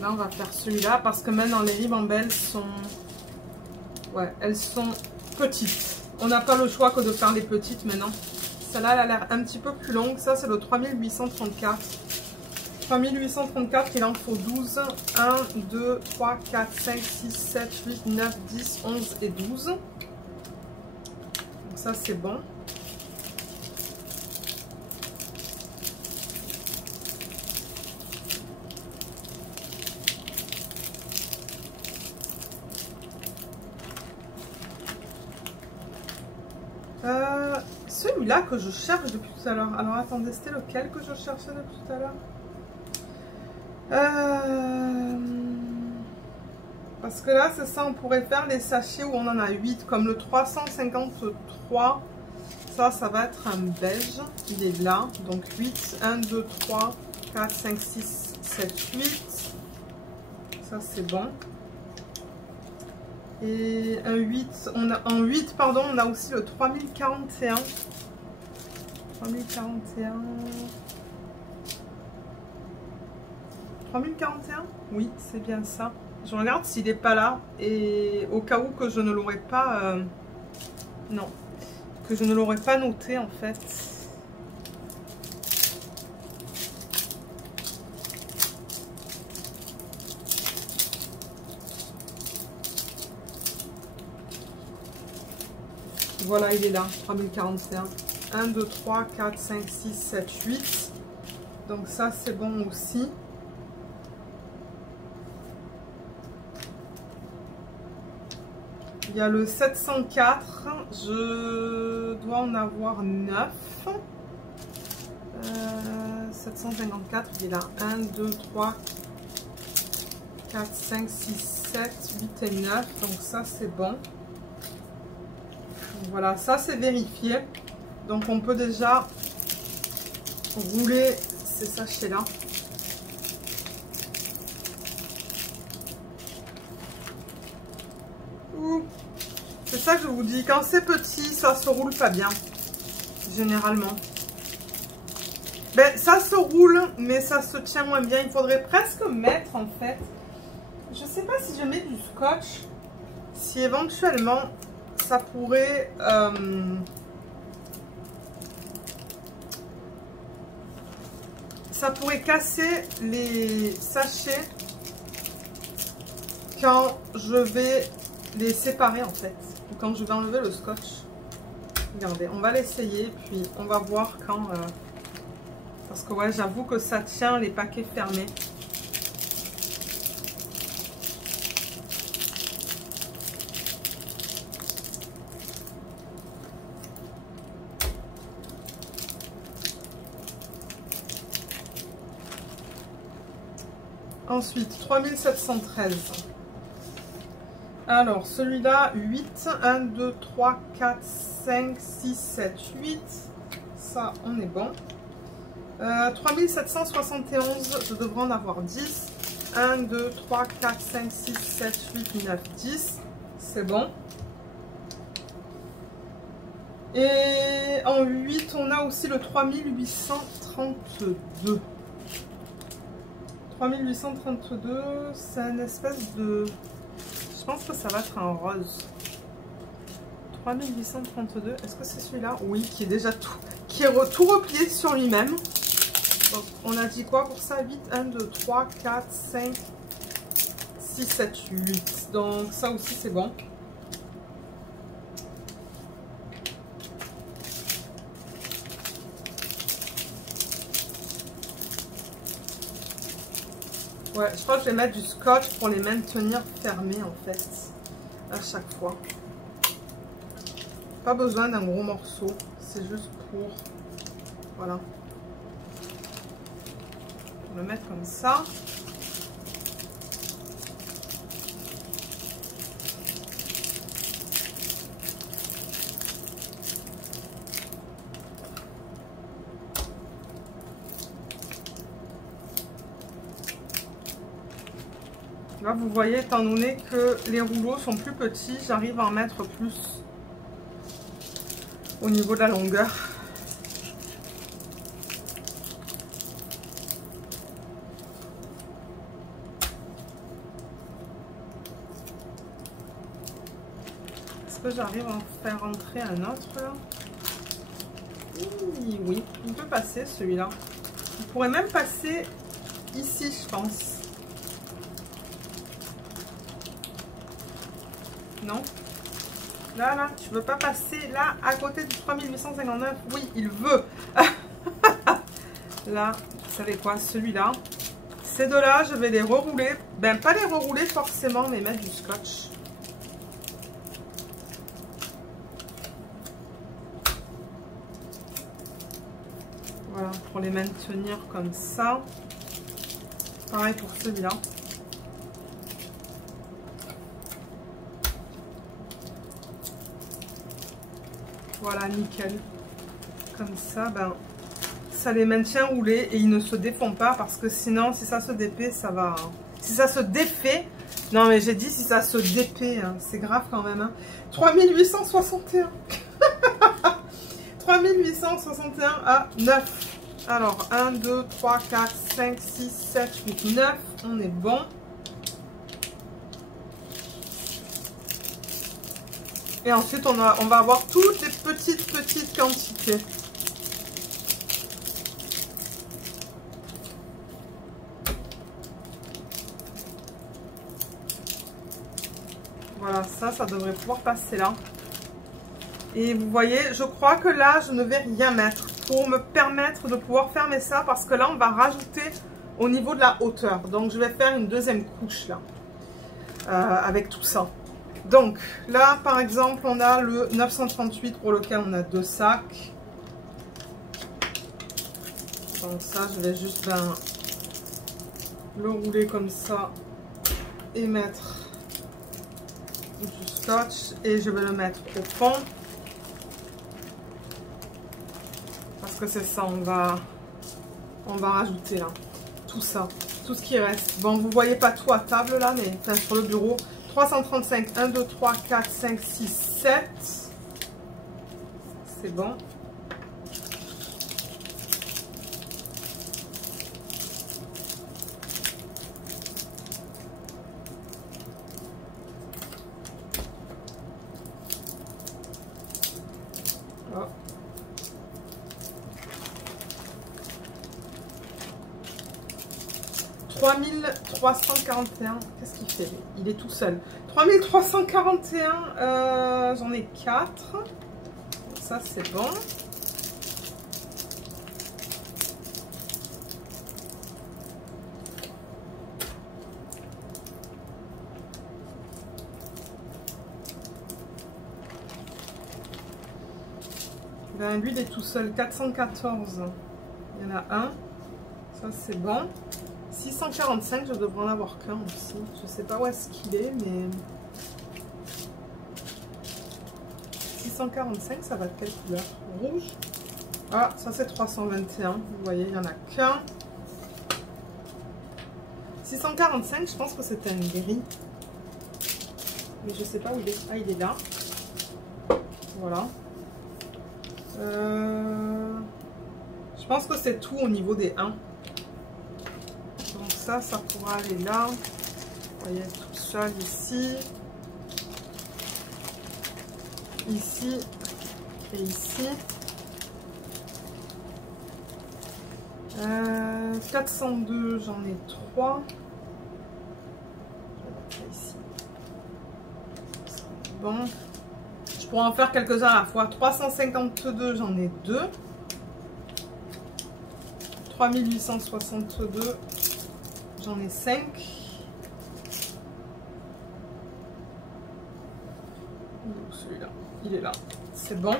Là, on va faire celui-là parce que maintenant les ribambelles sont... Ouais, elles sont petites. On n'a pas le choix que de faire les petites maintenant. Celle-là, elle a l'air un petit peu plus longue. Ça, c'est le 3834. 3834, il en faut 12. 1, 2, 3, 4, 5, 6, 7, 8, 9, 10, 11 et 12. Donc ça, c'est bon. Celui-là que je cherche depuis tout à l'heure. Alors attendez, c'était lequel que je cherchais depuis tout à l'heure? Parce que là, c'est ça, on pourrait faire les sachets où on en a 8, comme le 353. Ça, ça va être un beige. Il est là. Donc 8, 1, 2, 3, 4, 5, 6, 7, 8. Ça, c'est bon. Et un 8, en 8, pardon, on a aussi le 3041. 3041. 3041? Oui, c'est bien ça. Je regarde s'il n'est pas là. Et au cas où que je ne l'aurais pas... non. Que je ne l'aurais pas noté, en fait. Voilà, il est là, 3041. 1, 2, 3, 4, 5, 6, 7, 8. Donc ça, c'est bon aussi. Il y a le 704. Je dois en avoir 9. 754, il est là. 1, 2, 3, 4, 5, 6, 7, 8 et 9. Donc ça, c'est bon. Voilà, ça c'est vérifié. Donc on peut déjà rouler ces sachets là. C'est ça que je vous dis, quand c'est petit, ça se roule pas bien, généralement. Ben, ça se roule, mais ça se tient moins bien. Il faudrait presque mettre, en fait... Je sais pas si je mets du scotch, si éventuellement ça pourrait... ça pourrait casser les sachets quand je vais les séparer, en fait. Ou quand je vais enlever le scotch. Regardez, on va l'essayer, puis on va voir quand... Parce que ouais, j'avoue que ça tient les paquets fermés. Ensuite, 3713. Alors, celui-là, 8. 1, 2, 3, 4, 5, 6, 7, 8. Ça, on est bon. 3771, je devrais en avoir 10. 1, 2, 3, 4, 5, 6, 7, 8, 9, 10. C'est bon. Et en 8, on a aussi le 3832. 3832, c'est une espèce de... Je pense que ça va être un rose. 3832, est-ce que c'est celui-là? Oui, qui est déjà tout, tout replié sur lui-même. Donc, on a dit quoi pour ça? 8, 1, 2, 3, 4, 5, 6, 7, 8. Donc, ça aussi, c'est bon. Ouais, je crois que je vais mettre du scotch pour les maintenir fermés en fait, à chaque fois. Pas besoin d'un gros morceau, c'est juste pour, voilà. On va le mettre comme ça. Là, vous voyez, étant donné que les rouleaux sont plus petits, j'arrive à en mettre plus au niveau de la longueur. Est-ce que j'arrive à en faire entrer un autre là? Oui, il peut passer celui-là. Il pourrait même passer ici, je pense. Non, là, tu veux pas passer là à côté du 3859? Oui, il veut. Là, vous savez quoi, celui-là, ces deux-là, je vais les rerouler. Ben, pas les rerouler forcément, mais mettre du scotch. Voilà, pour les maintenir comme ça. Pareil pour celui-là. Voilà, nickel. Comme ça, ben, ça les maintient roulés et ils ne se défont pas parce que sinon, si ça se dépaie, ça va... Si ça se défait... Non, mais j'ai dit si ça se dépaie, hein, c'est grave quand même. Hein. 3861. 3861 à 9. Alors, 1, 2, 3, 4, 5, 6, 7, 8, 9. On est bon. Et ensuite, on va avoir toutes les petites quantités. Voilà, ça devrait pouvoir passer là. Et vous voyez, je crois que là, je ne vais rien mettre pour me permettre de pouvoir fermer ça. Parce que là, on va rajouter au niveau de la hauteur. Donc, je vais faire une deuxième couche là. Avec tout ça. Donc là par exemple on a le 938 pour lequel on a 2 sacs. Donc ça je vais juste le rouler comme ça et mettre du scotch et je vais le mettre au fond. Parce que c'est ça, on va rajouter là tout ça, tout ce qui reste. Bon, vous voyez pas tout à table là, mais enfin, sur le bureau. 335, 1, 2, 3, 4, 5, 6, 7. C'est bon. 3341. Qu'est-ce qu'il fait? Il est tout seul. 3341, j'en ai 4. Ça, c'est bon. Ben, lui, il est tout seul. 414. Il y en a un. Ça, c'est bon. 645, je devrais en avoir qu'un aussi. Je sais pas où est-ce qu'il est, mais... 645, ça va de quelle couleur? Rouge. Ah, ça c'est 321. Vous voyez, il n'y en a qu'un. 645, je pense que c'est un gris. Mais je sais pas où il est. Ah, il est là. Voilà. Je pense que c'est tout au niveau des 1. Donc ça pourra aller là. Vous voyez, tout seul ici. Ici. Et ici. 402, j'en ai 3. Je vais mettre ça ici. Bon. Je pourrais en faire quelques-uns à la fois. 352, j'en ai 2. 3862, j'en ai 5. Celui-là, il est là. C'est bon.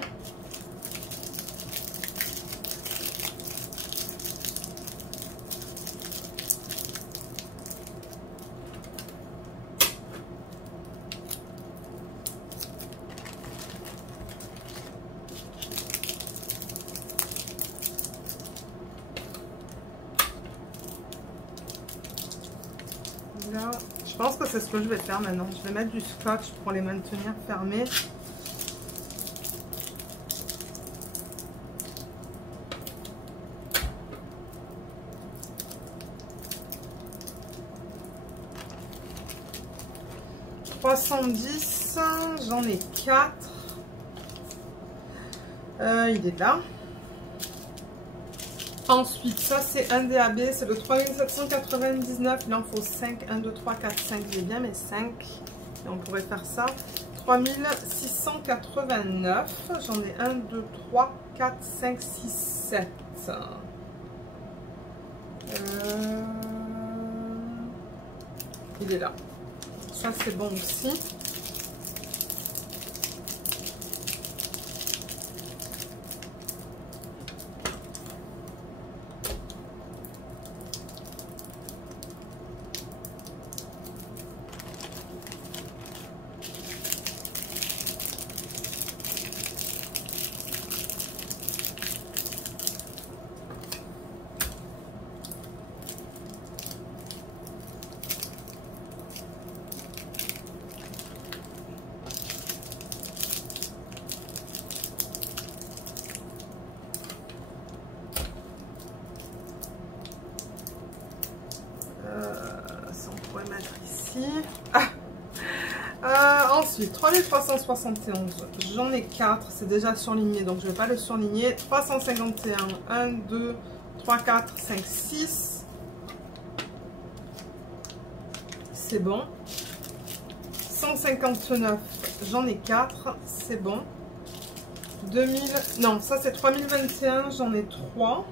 Là, je pense que c'est ce que je vais faire maintenant. Je vais mettre du scotch pour les maintenir fermés. « 310, j'en ai 4. Il est là. Ensuite, ça c'est un DAB, c'est le 3799, il en faut 5, 1, 2, 3, 4, 5, j'ai bien mes 5, et on pourrait faire ça. 3689, j'en ai 1, 2, 3, 4, 5, 6, 7. Il est là. Ça c'est bon aussi. Ça on pourrait mettre ici. Ensuite 3371, j'en ai 4, c'est déjà surligné donc je ne vais pas le surligner. 351, 1, 2, 3, 4, 5, 6, c'est bon. 159, j'en ai 4, c'est bon. 2000, non ça c'est 3021, j'en ai 3.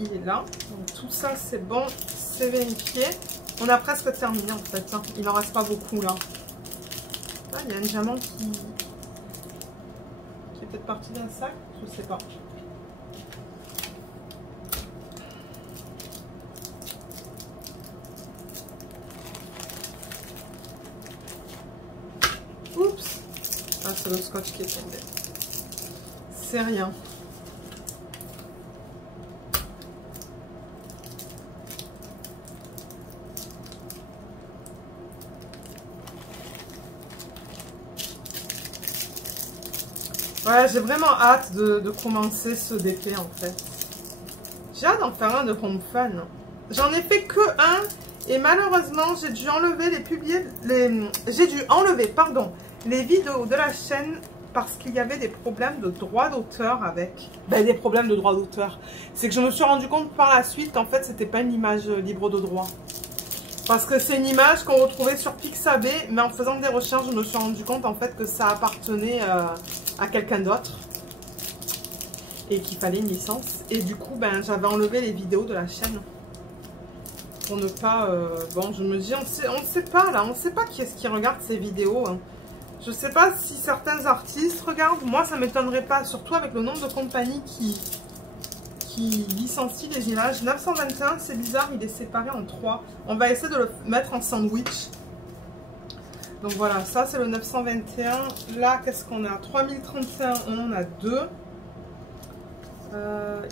Il est là, donc tout ça c'est bon, c'est vérifié. On a presque terminé en fait, hein. Il en reste pas beaucoup là. Ah, il y a un diamant qui est peut-être parti d'un sac, je sais pas. Oups, ah, c'est le scotch qui est tombé. C'est rien. Ouais, j'ai vraiment hâte de commencer ce DP en fait. J'ai hâte d'en faire un de Home Fun. J'en ai fait que un et malheureusement j'ai dû enlever les vidéos de la chaîne parce qu'il y avait des problèmes de droit d'auteur avec. Ben, des problèmes de droit d'auteur. C'est que je me suis rendu compte par la suite qu'en fait, c'était pas une image libre de droit. Parce que c'est une image qu'on retrouvait sur Pixabay, mais en faisant des recherches, je me suis rendu compte en fait que ça appartenait à quelqu'un d'autre. Et qu'il fallait une licence. Et du coup, ben, j'avais enlevé les vidéos de la chaîne. Pour ne pas... bon, je me dis, on ne sait pas là, on ne sait pas qui est-ce qui regarde ces vidéos. Hein. Je ne sais pas si certains artistes regardent. Moi, ça ne m'étonnerait pas, surtout avec le nombre de compagnies qui licencient les images. 921, c'est bizarre, il est séparé en 3. On va essayer de le mettre en sandwich. Donc voilà, ça c'est le 921. Là, qu'est-ce qu'on a? 3031, on en a 2.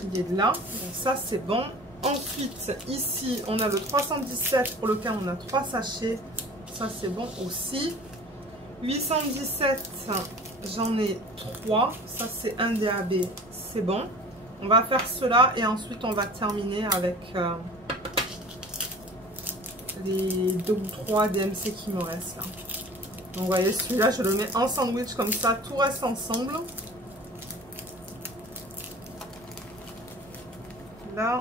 Il est là, donc ça c'est bon. Ensuite, ici, on a le 317 pour lequel on a 3 sachets. Ça c'est bon aussi. 817, j'en ai 3. Ça c'est un DAB, c'est bon. On va faire cela et ensuite on va terminer avec les 2 ou 3 DMC qui me restent là. Donc vous voyez, celui-là je le mets en sandwich comme ça, tout reste ensemble. Là.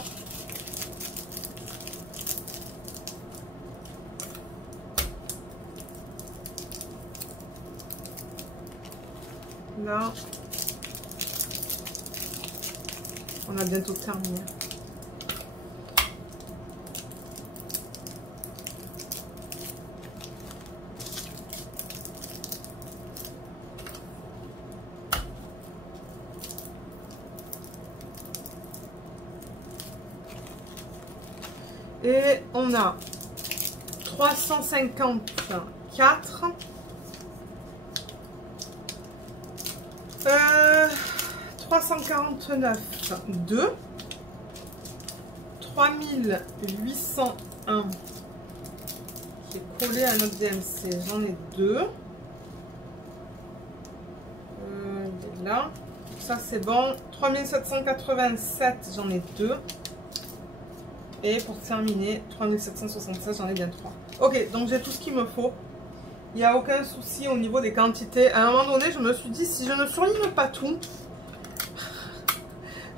Là. On a bientôt terminé. Et on a 354, 349, 2, 3801 qui est collé à notre DMC, j'en ai 2. Il est là, ça c'est bon. 3787, j'en ai 2. Et pour terminer, 3776, j'en ai bien 3. Ok, donc j'ai tout ce qu'il me faut. Il n'y a aucun souci au niveau des quantités. À un moment donné, je me suis dit, si je ne surligne pas tout,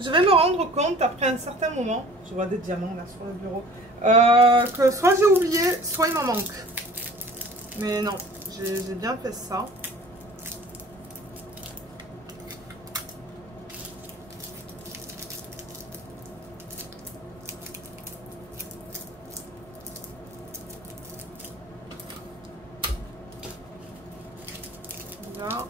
je vais me rendre compte après un certain moment, je vois des diamants là sur le bureau, que soit j'ai oublié, soit il m'en manque. Mais non, j'ai bien fait ça. Là.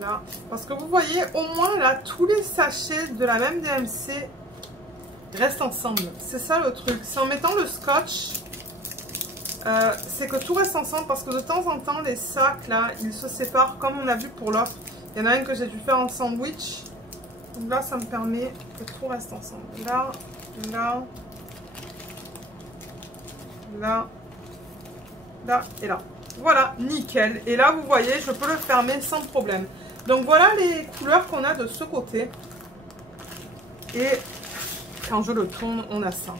Là. Parce que vous voyez, au moins là, tous les sachets de la même DMC restent ensemble. C'est ça le truc. C'est en mettant le scotch, c'est que tout reste ensemble parce que de temps en temps, les sacs là, ils se séparent comme on a vu pour l'autre. Il y en a un que j'ai dû faire en sandwich. Donc là, ça me permet que tout reste ensemble. Là, là, là, là et là. Voilà, nickel. Et là, vous voyez, je peux le fermer sans problème. Donc voilà les couleurs qu'on a de ce côté. Et quand je le tourne, on a ça.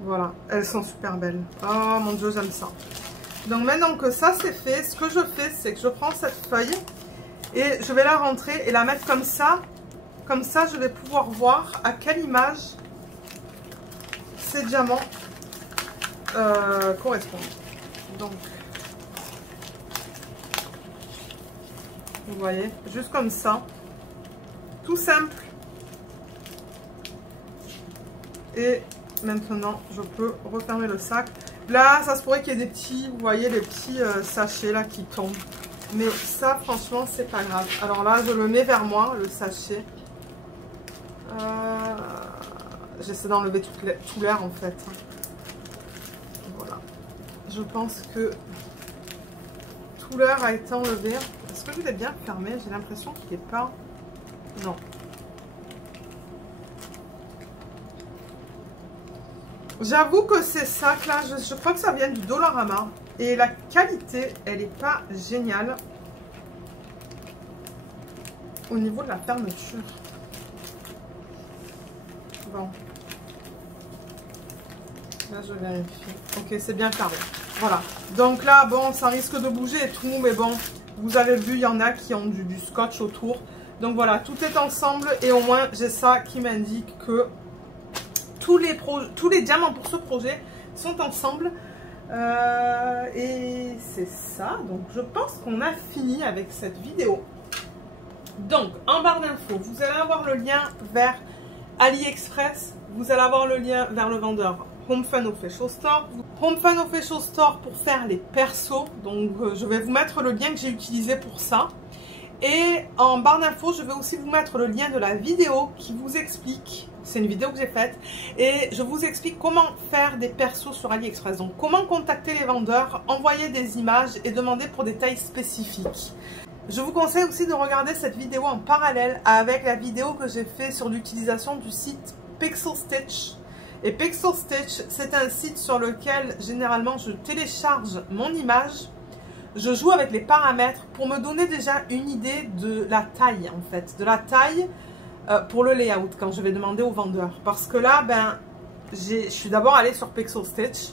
Voilà, elles sont super belles. Oh mon Dieu, j'aime ça. Donc maintenant que ça c'est fait, ce que je fais, c'est que je prends cette feuille et je vais la rentrer et la mettre comme ça. Comme ça, je vais pouvoir voir à quelle image ces diamants correspondent. Donc, vous voyez, juste comme ça. Tout simple. Et maintenant, je peux refermer le sac. Là, ça se pourrait qu'il y ait des petits, vous voyez, les petits sachets là qui tombent. Mais ça, franchement, c'est pas grave. Alors là, je le mets vers moi, le sachet. J'essaie d'enlever tout l'air en fait. Voilà. Je pense que tout l'air a été enlevé. Est-ce que je l'ai bien fermé? J'ai l'impression qu'il n'est pas... Non. J'avoue que ces sacs là, je crois que ça vient du Dollarama. Et la qualité, elle n'est pas géniale. Au niveau de la fermeture. Bon. Là, je vérifie. Ok, c'est bien carré. Voilà. Donc là, bon, ça risque de bouger et tout, mais bon, vous avez vu, il y en a qui ont du scotch autour. Donc voilà, tout est ensemble et au moins, j'ai ça qui m'indique que tous les diamants pour ce projet sont ensemble. Et c'est ça. Donc, je pense qu'on a fini avec cette vidéo. Donc, en barre d'infos, vous allez avoir le lien vers AliExpress. Vous allez avoir le lien vers le vendeur HomeFun Official Store. HomeFun Official Store pour faire les persos. Donc, je vais vous mettre le lien que j'ai utilisé pour ça. Et en barre d'infos, je vais aussi vous mettre le lien de la vidéo qui vous explique, c'est une vidéo que j'ai faite, et je vous explique comment faire des persos sur AliExpress. Donc, comment contacter les vendeurs, envoyer des images et demander pour des tailles spécifiques. Je vous conseille aussi de regarder cette vidéo en parallèle avec la vidéo que j'ai fait sur l'utilisation du site Pixel Stitch. Et Pixel Stitch, c'est un site sur lequel généralement je télécharge mon image. Je joue avec les paramètres pour me donner déjà une idée de la taille en fait, de la taille pour le layout quand je vais demander au vendeur. Parce que là, ben, je suis d'abord allée sur Pixel Stitch.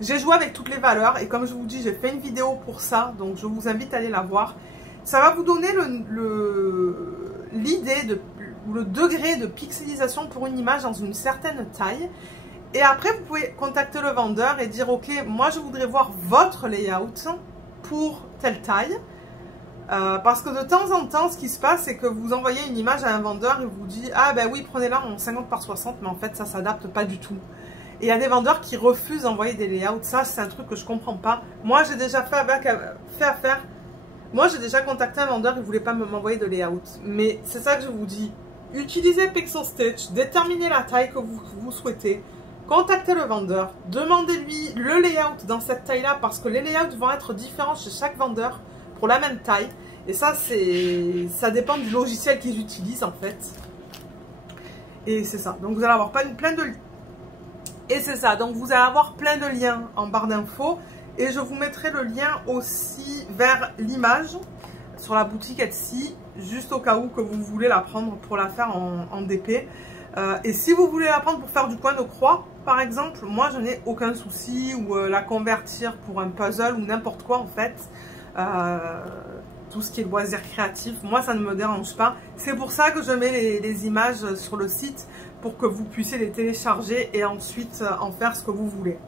J'ai joué avec toutes les valeurs et comme je vous dis, j'ai fait une vidéo pour ça, donc je vous invite à aller la voir. Ça va vous donner l'idée ou le degré de pixelisation pour une image dans une certaine taille. Et après, vous pouvez contacter le vendeur et dire « Ok, moi je voudrais voir votre layout pour telle taille. » Parce que de temps en temps, ce qui se passe, c'est que vous envoyez une image à un vendeur et vous dit « Ah ben oui, prenez-la en 50 par 60, mais en fait, ça ne s'adapte pas du tout. » Et il y a des vendeurs qui refusent d'envoyer des layouts. Ça, c'est un truc que je ne comprends pas. Moi, j'ai déjà Moi, j'ai déjà contacté un vendeur, il ne voulait pas m'envoyer de layout. Mais c'est ça que je vous dis. Utilisez Pixel Stitch, déterminez la taille que vous souhaitez. Contactez le vendeur, demandez-lui le layout dans cette taille-là parce que les layouts vont être différents chez chaque vendeur pour la même taille. Et ça, ça dépend du logiciel qu'ils utilisent en fait. Et c'est ça. Donc vous allez avoir plein de... Et c'est ça. Donc vous allez avoir plein de liens en barre d'infos. Et je vous mettrai le lien aussi vers l'image sur la boutique Etsy, juste au cas où que vous voulez la prendre pour la faire en DP. Et si vous voulez la prendre pour faire du point de croix, par exemple, moi je n'ai aucun souci, ou la convertir pour un puzzle ou n'importe quoi en fait. Tout ce qui est loisir créatif, moi ça ne me dérange pas. C'est pour ça que je mets les images sur le site, pour que vous puissiez les télécharger et ensuite en faire ce que vous voulez.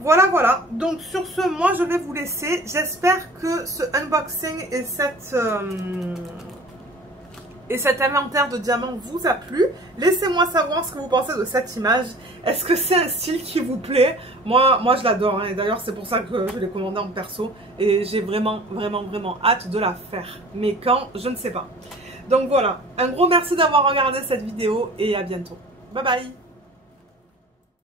Voilà, voilà. Donc sur ce, moi je vais vous laisser. J'espère que ce unboxing et cet inventaire de diamants vous a plu. Laissez-moi savoir ce que vous pensez de cette image. Est-ce que c'est un style qui vous plaît? Moi je l'adore, hein. Et d'ailleurs c'est pour ça que je l'ai commandé en perso. Et j'ai vraiment hâte de la faire. Mais quand, je ne sais pas. Donc voilà, un gros merci d'avoir regardé cette vidéo et à bientôt. Bye bye.